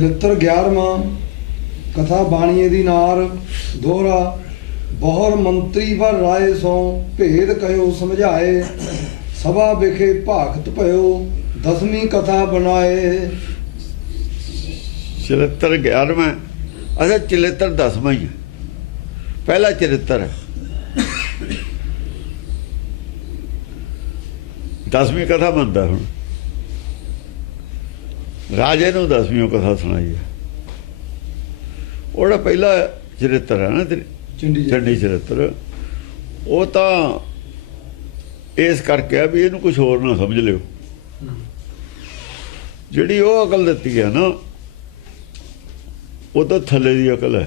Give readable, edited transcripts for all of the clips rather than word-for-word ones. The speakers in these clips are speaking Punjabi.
चरित्र 11वां कथा बाणीए दी नार दोहरा। बहुर मंत्री वर राय सो भेद कहो समझाए, सभा बिखे भागत भयो 10वीं कथा बनाए। चरित्र 11वां, अच्छा चरित्र 10वां ही है, पहला चरित्र है। 10वीं कथा बनता हूँ, राजे नूं 10वीं कथा सुनाई है। वो पहला चरित्र है ना चंडी चरित्र, वो तो इस करके भी इनू कुछ होर ना समझ लियो। जिहड़ी वो अकल दित्ती है ना, वो तो थल्ले दी अकल है।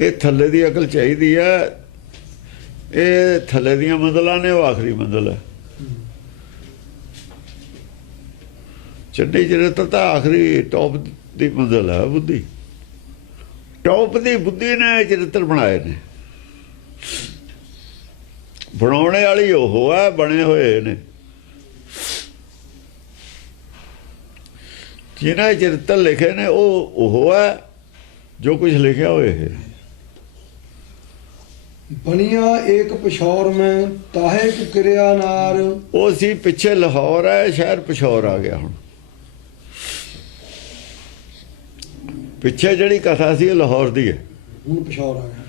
ये थल्ले दी अकल चाहिदी है, ये थल्ले दियां मंजिलां ने, वो आखिरी मंजिल है। चंडी चरित्र तो आखिरी टॉप दी मंजिल है बुद्धि। टॉप दी बुद्धि ने चरित्र बनाए ने, बनाने वाली ओहो है, बने हुए ने। जिन्हें चरित्र लिखे ने ओहो है जो कुछ लिखा हुए है। बनिया एक पिशौर में ताहे कुकरिया नार। वो सी पिछे लाहौर है, शहर पिशौर आ गया। हुण पिछे जिहड़ी कथा सी लाहौर दी है, हुण पिशौर आ गया।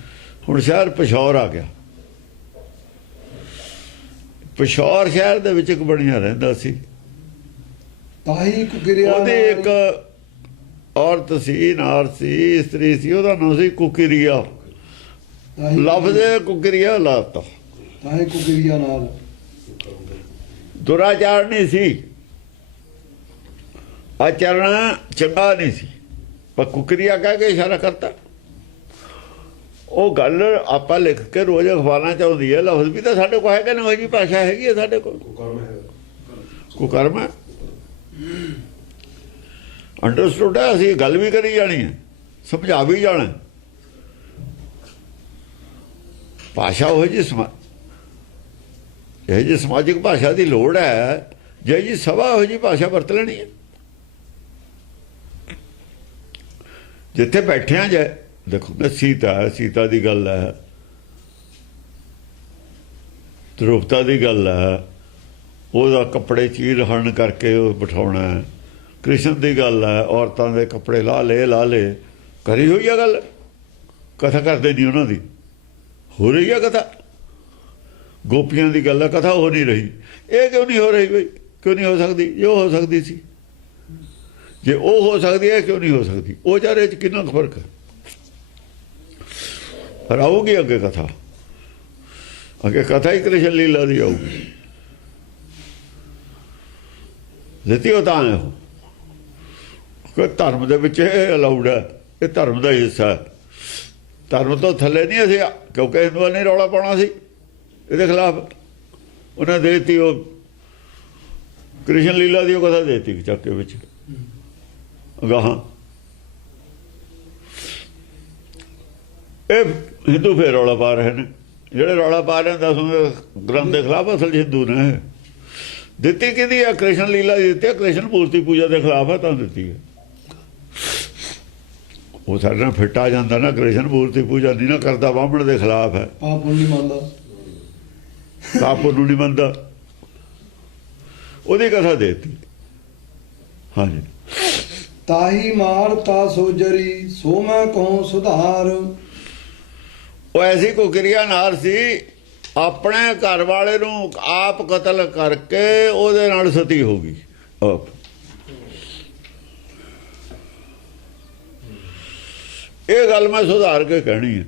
हुण शहर पिशौर आ गया। पिशौर शहर दे विच इक बनिया रहिंदा सी। ताही कुकरिया ਉਹਦੀ ਇੱਕ औरत सी, नार सी, इस्त्री सी, ਉਹਦਾ नाम सी कुकरिया। लफ्ज़ कुकरिया लाता। ताहे कुकरिया नार दुराचार नहीं सी, आचरण चंगा नहीं सी, पर कुकरिया कह के इशारा करता। वो गल आप लिख के रोज़ अखबारां च आउंदी है। लफ्ज़ भी तो साढ़े को है कि नहीं, जी भाषा हैगी है साढ़े को। कुकर्म है, अंडरस्टूड है। असीं गल भी करी जानी है, समझा भी जाना। भाषा वो जी यह जी समाजिक भाषा की लोड़ है, जे जी सभा हो जी भाषा वरत लेनी है। जिथे बैठे हैं जे देखो मैं सीता है, सीता की गल है, द्रुपदा की गल है, ਉਹਦਾ कपड़े चीर हरण करके बिठाना है। कृष्ण की गल है, औरतों के कपड़े ला ले करी हुई है गल। कथा करते नहीं उन्होंने हो रही है कथा। गोपियां की गल है, कथा हो नहीं रही। ये क्यों नहीं हो रही भाई? क्यों नहीं हो सकती? जो हो सकती सी, जे वो हो सकती है क्यों नहीं हो सकती? वो चारे कितना फर्क है। पर आऊगी अगे कथा, अगे कथा ही कृष्ण लीला की आऊगी। ਦਿੱਤੀ ਉਹ ਤਾਂ हो कि धर्म दे विच अलाउड है, ये धर्म का हिस्सा है। धर्म तो थले नहीं असी, क्योंकि हिंदुओं ने रौला पाना सी ये खिलाफ। उन्हें देती वो कृष्ण लीला की कथा देती चक के विच गाहां। ये हिंदू फिर रौला पा रहे हैं, ਜਿਹੜੇ रौला पा रहे हैं 10वें ग्रंथ के खिलाफ असल हिंदू ने। ਦਿੱਤੀ किहदी है? कृष्ण लीला दी ਦਿੱਤੀ है। कृष्ण मूर्ति पूजा के खिलाफ है तो ਦਿੱਤੀ है। वो सारे नाल फिट आ जाता ना, कृष्ण मूर्ति पूजा नहीं ना करता, ब्राह्मण के खिलाफ है। पाप नहीं मनदा, पाप नूं नहीं मनदा, ਉਹਦੀ कथा देती। हाँ जी। ताही मार ता सोजरी सो मैं कहूं सुधार। वो ऐसी कुकरिया नार सी, अपने घर वाले नूं आप कतल करके ਉਹਦੇ ਨਾਲ सती हो गई। ये गल मैं सुधार के कहनी है,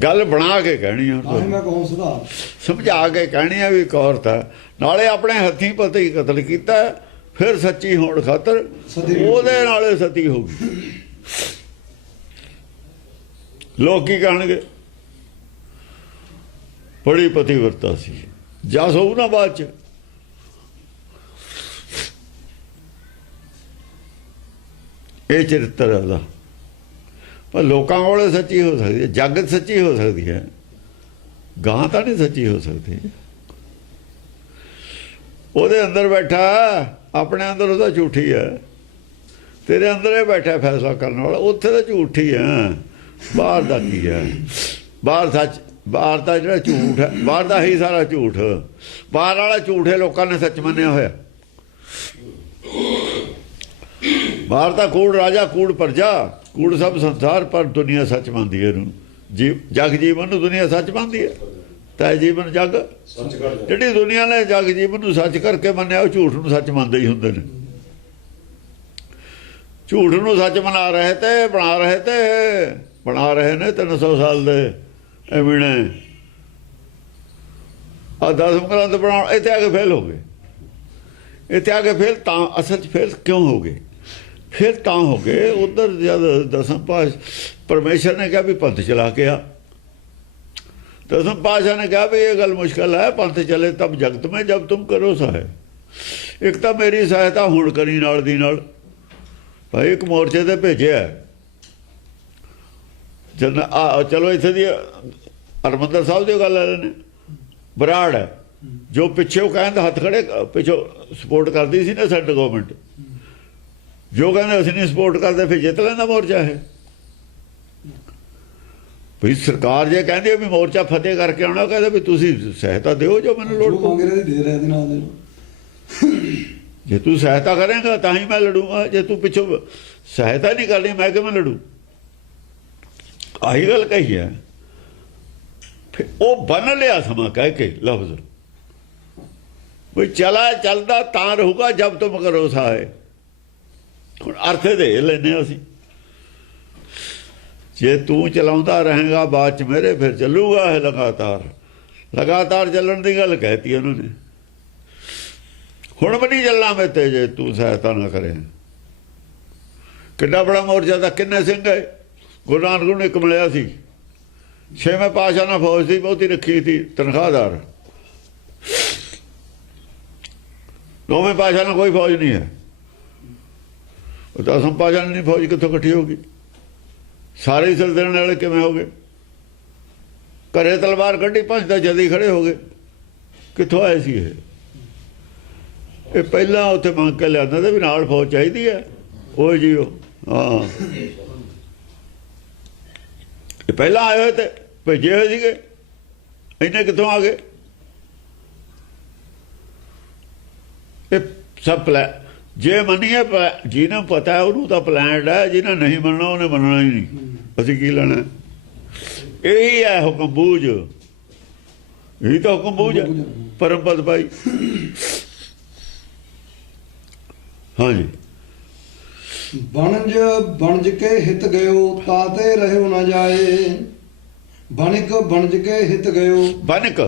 गल बना के कहनी है, मैं कहूं सुधार समझा के कहनी है। भी एक औरत है, नाले अपने हथी पति कतल किया, फिर सच्ची होने खातर ਉਹਦੇ नाले सती हो गई। लोग की कहणगे बड़ी पतिव्रता सी, जस होऊ ना बाद च। ये चरित्र है ਉਹਦਾ। पर लोगों को सच्ची हो सकती है, जगत सच्ची हो सकती है, गां तो नहीं सच्ची हो सकती। ਉਹਦੇ अंदर बैठा ਆਪਣੇ ਅੰਦਰ ਉਹਦਾ ਝੂਠੀ ਹੈ, ਤੇਰੇ ਅੰਦਰ ਇਹ ਬੈਠਾ ਫੈਸਲਾ ਕਰਨ ਵਾਲਾ, ਉੱਥੇ ਤਾਂ ਝੂਠੀ ਹੈ। ਬਾਹਰ ਦਾ ਕੀ ਹੈ? ਬਾਹਰ ਸੱਚ, ਬਾਹਰ ਦਾ ਜਿਹੜਾ ਝੂਠ ਹੈ, ਬਾਹਰ ਦਾ ਹੀ ਸਾਰਾ ਝੂਠ। ਬਾਹਰ ਵਾਲਾ ਝੂਠ ਹੈ ਲੋਕਾਂ ਨੇ ਸੱਚ ਮੰਨਿਆ ਹੋਇਆ। ਬਾਹਰ ਦਾ ਕੂੜ ਰਾਜਾ ਕੂੜ ਪ੍ਰਜਾ, ਕੂੜ ਸਭ ਸੰਸਾਰ, ਪਰ ਦੁਨੀਆ ਸੱਚ ਮੰਨਦੀ ਹੈ ਇਹਨੂੰ। ਜਗ ਜੀਵਨ ਨੂੰ ਦੁਨੀਆ ਸੱਚ ਮੰਨਦੀ ਹੈ, ਤਾਂ ਜੀਵਨ ਜਗ। ਜਿਹੜੀ ਦੁਨੀਆ ਨੇ ਜਗ ਜੀਵਨ ਨੂੰ ਸੱਚ ਕਰਕੇ ਮੰਨਿਆ, ਉਹ ਝੂਠ ਨੂੰ ਸੱਚ ਮੰਨਦੇ ਹੀ ਹੁੰਦੇ ਨੇ। ਝੂਠ ਨੂੰ ਸੱਚ ਬਣਾ ਰਹੇ ਨੇ 300 ਸਾਲ ਦੇ ਐਵੇਂ ਨੇ। ਆ 10 ਗ੍ਰੰਥ ਬਣਾਉਣ, ਇੱਥੇ ਆ ਕੇ ਫੇਲ ਹੋ ਗਏ। ਇੱਥੇ ਆ ਕੇ ਫੇਲ ਤਾਂ, ਅਸਲ 'ਚ ਫੇਲ ਕਿਉਂ ਹੋ ਗਏ? ਫਿਰ ਤਾਂ ਹੋ ਗਏ ਉਧਰ ਜਦ ਦਸਮ ਪਾਤਸ਼ਾਹ ਪਰਮੇਸ਼ਰ ਨੇ ਕਿਹਾ ਵੀ ਪੰਥ ਚਲਾ ਕੇ ਆ। ਦਸਮ ਪਾਤਸ਼ਾਹ ਨੇ ਕਿਹਾ ਵੀ ਇਹ ਗੱਲ ਮੁਸ਼ਕਲ ਹੈ, ਪੰਥ ਚਲੇ ਤਬ ਜਗਤ में जब तुम करो सहाय। ਇੱਕ ਤਾਂ ਮੇਰੀ ਸਹਾਇਤਾ ਹੁਣ ਕਰੀ ਨਾਲ ਦੀ ਨਾਲ। ਭਾਈ ਇੱਕ ਮੋਰਚੇ ਤੇ ਭੇਜਿਆ ਜਨ ਚਲੋ ਇੱਥੇ ਦੀ ਹਰਮੰਦਰ ਸਾਹਿਬ ਦੀ ਗੱਲ ਆ ਨੇ। ਬਰਾੜ ਹੈ ਜੋ ਪਿੱਛੇ ਉਹ ਕਹਿੰਦਾ ਹੱਥ ਖੜੇ ਪਿੱਛੋਂ ਸਪੋਰਟ ਕਰਦੀ ਸੀ ਨਾ ਸੈਂਟਰ ਗਵਰਨਮੈਂਟ, ਜੋ ਕਹਿੰਦੇ ਅਸੀਂ ਨਹੀਂ ਸਪੋਰਟ ਕਰਦੇ, ਫਿਰ ਜਿੱਤ ਲੈਂਦਾ ਮੋਰਚਾ। ਹੈ ਵੀ ਸਰਕਾਰ ਜੇ ਕਹਿੰਦੀ ਵੀ ਮੋਰਚਾ ਫਤਿਹ ਕਰਕੇ ਆਉਣਾ, ਕਹਿੰਦਾ ਵੀ ਤੁਸੀਂ ਸਹਾਇਤਾ ਦਿਓ ਜੋ ਮੈਨੂੰ ਲੋੜ ਪਊ। ਜੇ ਤੂੰ ਸਹਾਇਤਾ ਕਰੇਗਾ ਤਾਂ ਹੀ ਮੈਂ ਲੜੂੰਗਾ, ਜੇ ਤੂੰ ਪਿੱਛੋਂ ਸਹਾਇਤਾ ਨਹੀਂ ਕਰਨੀ ਮੈਂ ਕਿਵੇਂ ਲੜੂ? ਆਹੀ ਗੱਲ ਕਹੀ ਹੈ। ਫਿਰ ਉਹ ਬੰਨ ਲਿਆ ਸਮਾਂ ਕਹਿ ਕੇ ਲਫ਼ਜ਼ ਵੀ ਚਲਾ ਚੱਲਦਾ ਤਾਂ ਰਹੂਗਾ ਜਬ ਤੁਮ ਕਰੋ ਸਹਾਇ। ਹੁਣ ਅਰਥ ਦੇ ਲੈਨੇ ਅਸੀਂ, ਜੇ ਤੂੰ ਚਲਾਉਂਦਾ ਰਹੇਗਾ ਬਾਅਦ ਚ ਮੇਰੇ, ਫਿਰ ਚੱਲੂਗਾ ਇਹ ਲਗਾਤਾਰ ਚੱਲਣ ਦੀ ਗੱਲ ਕਹਿਤੀ ਉਹਨਾਂ ਨੇ। ਹੁਣ ਵੀ ਨਹੀਂ ਚੱਲਣਾ ਮੈਂ ਤੇ ਜੇ ਤੂੰ ਸਹਾਇਤਾ ਨਾ ਕਰੇ। ਕਿੱਡਾ ਬੜਾ ਮੋਰਚਾ ਦਾ, ਕਿੰਨੇ ਸਿੰਘ ਹੈ। ਗੁਰੂ ਨਾਨਕ ਨੂੰ ਇੱਕ ਮਿਲਿਆ ਸੀ, 6ਵੇਂ ਪਾਤਸ਼ਾਹ ਨਾਲ ਫੌਜ ਸੀ ਬਹੁਤੀ ਰੱਖੀ ਸੀ ਤਨਖਾਹਦਾਰ। 9ਵੇਂ ਪਾਤਸ਼ਾਹ ਨਾਲ ਕੋਈ ਫੌਜ ਨਹੀਂ ਹੈ। ਉਹ 10ਵੇਂ ਪਾਤਸ਼ਾਹ ਨਾਲ ਨਹੀਂ ਫੌਜ ਕਿੱਥੋਂ ਇਕੱਠੀ ਹੋ ਗਈ? ਸਾਰੇ ਸਿਰ ਦੇਣ ਵਾਲੇ ਕਿਵੇਂ ਹੋ ਗਏ? ਘਰੇ ਤਲਵਾਰ ਕੱਢੀ, ਭੱਜਦਾ ਜਲਦੀ ਖੜੇ ਹੋ ਗਏ। ਕਿੱਥੋਂ ਆਏ ਸੀ ਇਹ ਪਹਿਲਾਂ ਉੱਥੇ ਮੰਗ ਕੇ ਲਿਆਂਦਾ ਤੇ ਵੀ ਨਾਲ ਫੌਜ ਚਾਹੀਦੀ ਹੈ। ਉਹ ਜੀ ਉਹ ਹਾਂ ਇਹ ਪਹਿਲਾਂ ਆਏ ਹੋਏ ਤੇ ਭੇਜੇ ਹੋਏ ਸੀਗੇ, ਇੰਨੇ ਕਿੱਥੋਂ ਆ ਗਏ? ਇਹ ਸਭ ਜੇ ਮੰਨੀਏ ਜਿਹਨੂੰ ਪਤਾ ਹੈ ਉਹਨੂੰ ਤਾਂ ਪਲਾਨਡ ਹੈ, ਜਿਹਨੇ ਨਹੀਂ ਮੰਨਣਾ ਉਹਨੇ ਮੰਨਣਾ ਹੀ ਨਹੀਂ। ਅਸੀਂ ਕੀ ਲੈਣਾ? ਇਹੀ ਹੈ ਹੁਕਮ ਬੂਝ, ਇਹੀ ਤਾਂ ਹੁਕਮ ਬੂਝ ਹੈ ਪਰਮ ਪਦ ਭਾਈ। ਹਾਂਜੀ, ਬਣਜ ਕੇ ਹਿਤ ਗਇਓ ਤਾਤੇ ਰਹਿਓ ਨਾ ਜਾਏ। ਬਣਜ ਕੇ ਹਿਤ ਗਇਓ। ਬਣਜ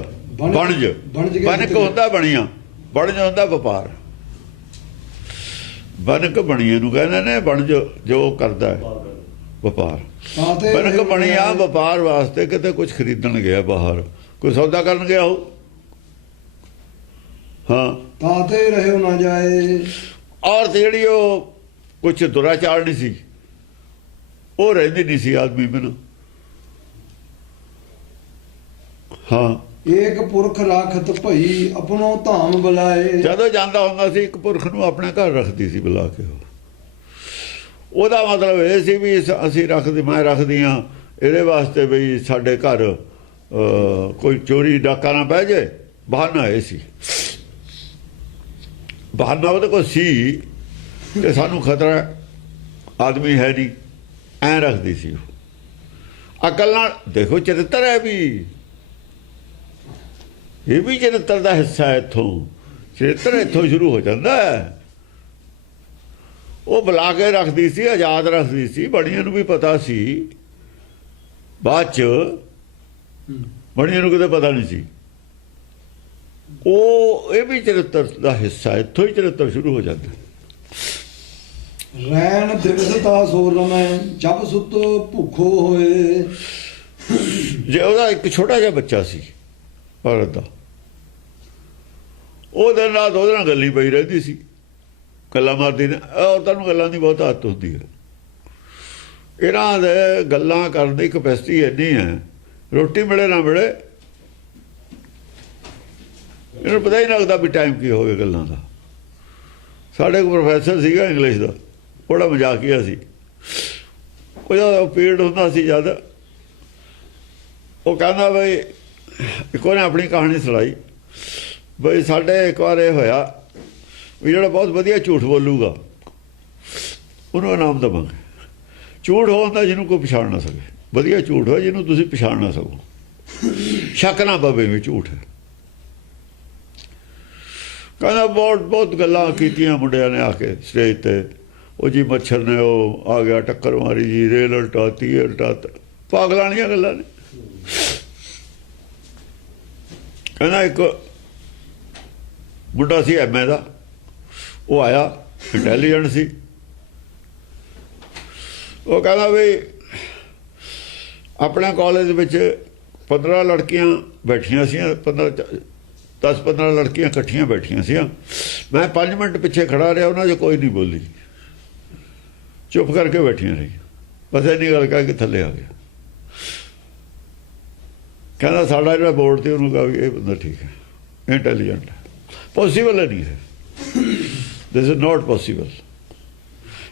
ਹੁੰਦਾ ਬਣੀਆਂ, ਬਣਜ ਹੁੰਦਾ ਵਪਾਰ। ਬਨਕ ਬਣੀਏ ਨੂੰ ਕਹਿੰਦੇ ਨੇ, ਬਣਜ ਜੋ ਕਰਦਾ ਹੈ ਵਪਾਰ। ਬਨਕ ਬਣੀਆ ਵਪਾਰ ਵਾਸਤੇ ਕਿਤੇ ਕੁਝ ਖਰੀਦਣ ਗਿਆ ਬਾਹਰ, ਕੋਈ ਸੌਦਾ ਕਰਨ ਗਿਆ ਹੋ। ਹਾਂ, ਤਾਤੇ ਰਹਿਓ ਨਾ ਜਾਏ। ਔਰਤ ਜਿਹੜੀ ਉਹ ਕੁਛ ਦੁਰਾਚਾਰ ਨਹੀਂ ਸੀ, ਉਹ ਰਹਿੰਦੀ ਨਹੀਂ ਸੀ ਆਦਮੀ ਬਿਨਾਂ। ਹਾਂ, ਏਕ ਪੁਰਖ ਰਾਖਤ ਭਈ ਆਪਣੋ ਧਾਮ ਬੁਲਾਏ। ਜਦੋਂ ਜਾਂਦਾ ਹੁੰਦਾ ਸੀ ਇੱਕ ਪੁਰਖ ਨੂੰ ਆਪਣੇ ਘਰ ਰੱਖਦੀ ਸੀ ਬੁਲਾ ਕੇ। ਉਹਦਾ ਮਤਲਬ ਇਹ ਸੀ ਵੀ ਅਸੀਂ ਮੈਂ ਰੱਖਦੀ ਹਾਂ ਇਹਦੇ ਵਾਸਤੇ ਵੀ ਸਾਡੇ ਘਰ ਕੋਈ ਚੋਰੀ ਡਾਕਾ ਨਾ ਪੈ ਜਾਏ। ਬਹਾਨਾ ਇਹ ਸੀ, ਬਹਾਨਾ ਉਹਦੇ ਕੋਲ ਸੀ ਤੇ ਸਾਨੂੰ ਖਤਰਾ, ਆਦਮੀ ਹੈ ਨਹੀਂ, ਐਂ ਰੱਖਦੀ ਸੀ ਉਹ। ਅਕਲ ਨਾਲ ਦੇਖੋ, ਚਰਿੱਤਰ ਹੈ ਵੀ, ਇਹ ਵੀ ਚਰਿੱਤਰ ਦਾ ਹਿੱਸਾ ਹੈ। ਚਰਿੱਤਰ ਇੱਥੋਂ ਸ਼ੁਰੂ ਹੋ ਜਾਂਦਾ ਹੈ। ਉਹ ਬੁਲਾ ਕੇ ਰੱਖਦੀ ਸੀ, ਆਜ਼ਾਦ ਰੱਖਦੀ ਸੀ। ਬੜੀਆਂ ਨੂੰ ਵੀ ਪਤਾ ਸੀ, ਬਾਅਦ ਚ ਬੜੀਆਂ ਨੂੰ ਕਿਤੇ ਪਤਾ ਨਹੀਂ ਸੀ। ਉਹ ਇਹ ਵੀ ਚਰਿੱਤਰ ਦਾ ਹਿੱਸਾ, ਇੱਥੋਂ ਹੀ ਚਰਿੱਤਰ ਸ਼ੁਰੂ ਹੋ ਜਾਂਦਾ। ਰੈਣ ਦਿਵਸਤਾ ਸੋਰਮੈ ਜਬ ਸੁਤ ਭੁੱਖੋ ਹੋਏ। ਜੇ ਉਹਦਾ ਇੱਕ ਛੋਟਾ ਜਿਹਾ ਬੱਚਾ ਸੀ ਔਰਤ ਦਾ, ਉਹ ਦਿਨ ਰਾਤ ਉਹਦੇ ਨਾਲ ਗੱਲੀ ਪਈ ਰਹਿੰਦੀ ਸੀ, ਗੱਲਾਂ ਮਾਰਦੀ ਨੇ। ਔਰਤਾਂ ਨੂੰ ਗੱਲਾਂ ਦੀ ਬਹੁਤ ਆਦਤ ਹੁੰਦੀ ਹੈ। ਇਹਨਾਂ ਦੇ ਗੱਲਾਂ ਕਰਨ ਦੀ ਕਪੈਸਿਟੀ ਇੰਨੀ ਹੈ, ਰੋਟੀ ਮਿਲੇ ਨਾ ਮਿਲੇ ਇਹਨਾਂ ਨੂੰ ਪਤਾ ਹੀ ਨਹੀਂ ਲੱਗਦਾ ਵੀ ਟਾਈਮ ਕੀ ਹੋਵੇ ਗੱਲਾਂ ਦਾ। ਸਾਡੇ ਕੋਲ ਪ੍ਰੋਫੈਸਰ ਸੀਗਾ ਇੰਗਲਿਸ਼ ਦਾ, ਬੜਾ ਮਜ਼ਾਕੀਆ ਸੀ। ਉਹਦਾ ਪੀਰੀਅਡ ਹੁੰਦਾ ਸੀ ਜਦ, ਉਹ ਕਹਿੰਦਾ ਬਈ ਇੱਕ ਉਹਨੇ ਆਪਣੀ ਕਹਾਣੀ ਸੁਣਾਈ ਬਈ ਸਾਡੇ ਇੱਕ ਵਾਰ ਇਹ ਹੋਇਆ ਵੀ ਜਿਹੜਾ ਬਹੁਤ ਵਧੀਆ ਝੂਠ ਬੋਲੂਗਾ ਉਹਨੂੰ ਇਨਾਮ ਦੇਵਾਂਗੇ। ਝੂਠ ਹੁੰਦਾ ਜਿਹਨੂੰ ਕੋਈ ਪਛਾਣ ਨਾ ਸਕੇ, ਵਧੀਆ ਝੂਠ ਹੋਇਆ ਜਿਹਨੂੰ ਤੁਸੀਂ ਪਛਾਣ ਨਾ ਸਕੋ, ਸ਼ੱਕ ਨਾ ਪਵੇ ਵੀ ਝੂਠ ਹੈ। ਕਹਿੰਦਾ ਬਹੁਤ ਗੱਲਾਂ ਕੀਤੀਆਂ ਮੁੰਡਿਆਂ ਨੇ ਆ ਕੇ ਸਟੇਜ ਤੇ। ਉਹ ਜੀ ਮੱਛਰ ਨੇ ਉਹ ਆ ਗਿਆ ਟੱਕਰ ਮਾਰੀ ਜੀ, ਰੇਲ ਉਲਟਾਤੀ, ਉਲਟਾਤਾ, ਪਾਗਲਾਂ ਵਾਲੀਆਂ ਗੱਲਾਂ ਨੇ। ਕਹਿੰਦਾ ਇੱਕ ਮੁੰਡਾ ਸੀ ਐਮਏ ਦਾ, ਉਹ ਆਇਆ, ਇੰਟੈਲੀਜੈਂਟ ਸੀ। ਉਹ ਕਹਿੰਦਾ ਵੀ ਆਪਣੇ ਕਾਲਜ ਵਿੱਚ 15 ਲੜਕੀਆਂ ਬੈਠੀਆਂ ਸੀ, 10-15 ਲੜਕੀਆਂ ਇਕੱਠੀਆਂ ਬੈਠੀਆਂ ਸੀ। ਮੈਂ 5 ਮਿੰਟ ਪਿੱਛੇ ਖੜਾ ਰਿਹਾ, ਉਹਨਾਂ 'ਚ ਕੋਈ ਨਹੀਂ ਬੋਲੀ, ਚੁੱਪ ਕਰਕੇ ਬੈਠੀਆਂ ਰਹੀ। ਬਸ ਇੰਨੀ ਗੱਲ ਕਹਿ ਕੇ ਥੱਲੇ ਆ ਗਿਆ। ਕਹਿੰਦਾ ਸਾਡਾ ਜਿਹੜਾ ਬੋਰਡ ਤੇ ਉਹਨੂੰ ਕਹਾ ਵੀ ਇਹ ਬੰਦਾ ਠੀਕ ਹੈ, ਇੰਟੈਲੀਜੈਂਟ ਹੈ, ਪੋਸੀਬਲ ਨਹੀਂ ਹੈ, ਦਿਸ ਇਜ਼ ਨੋਟ ਪੋਸੀਬਲ।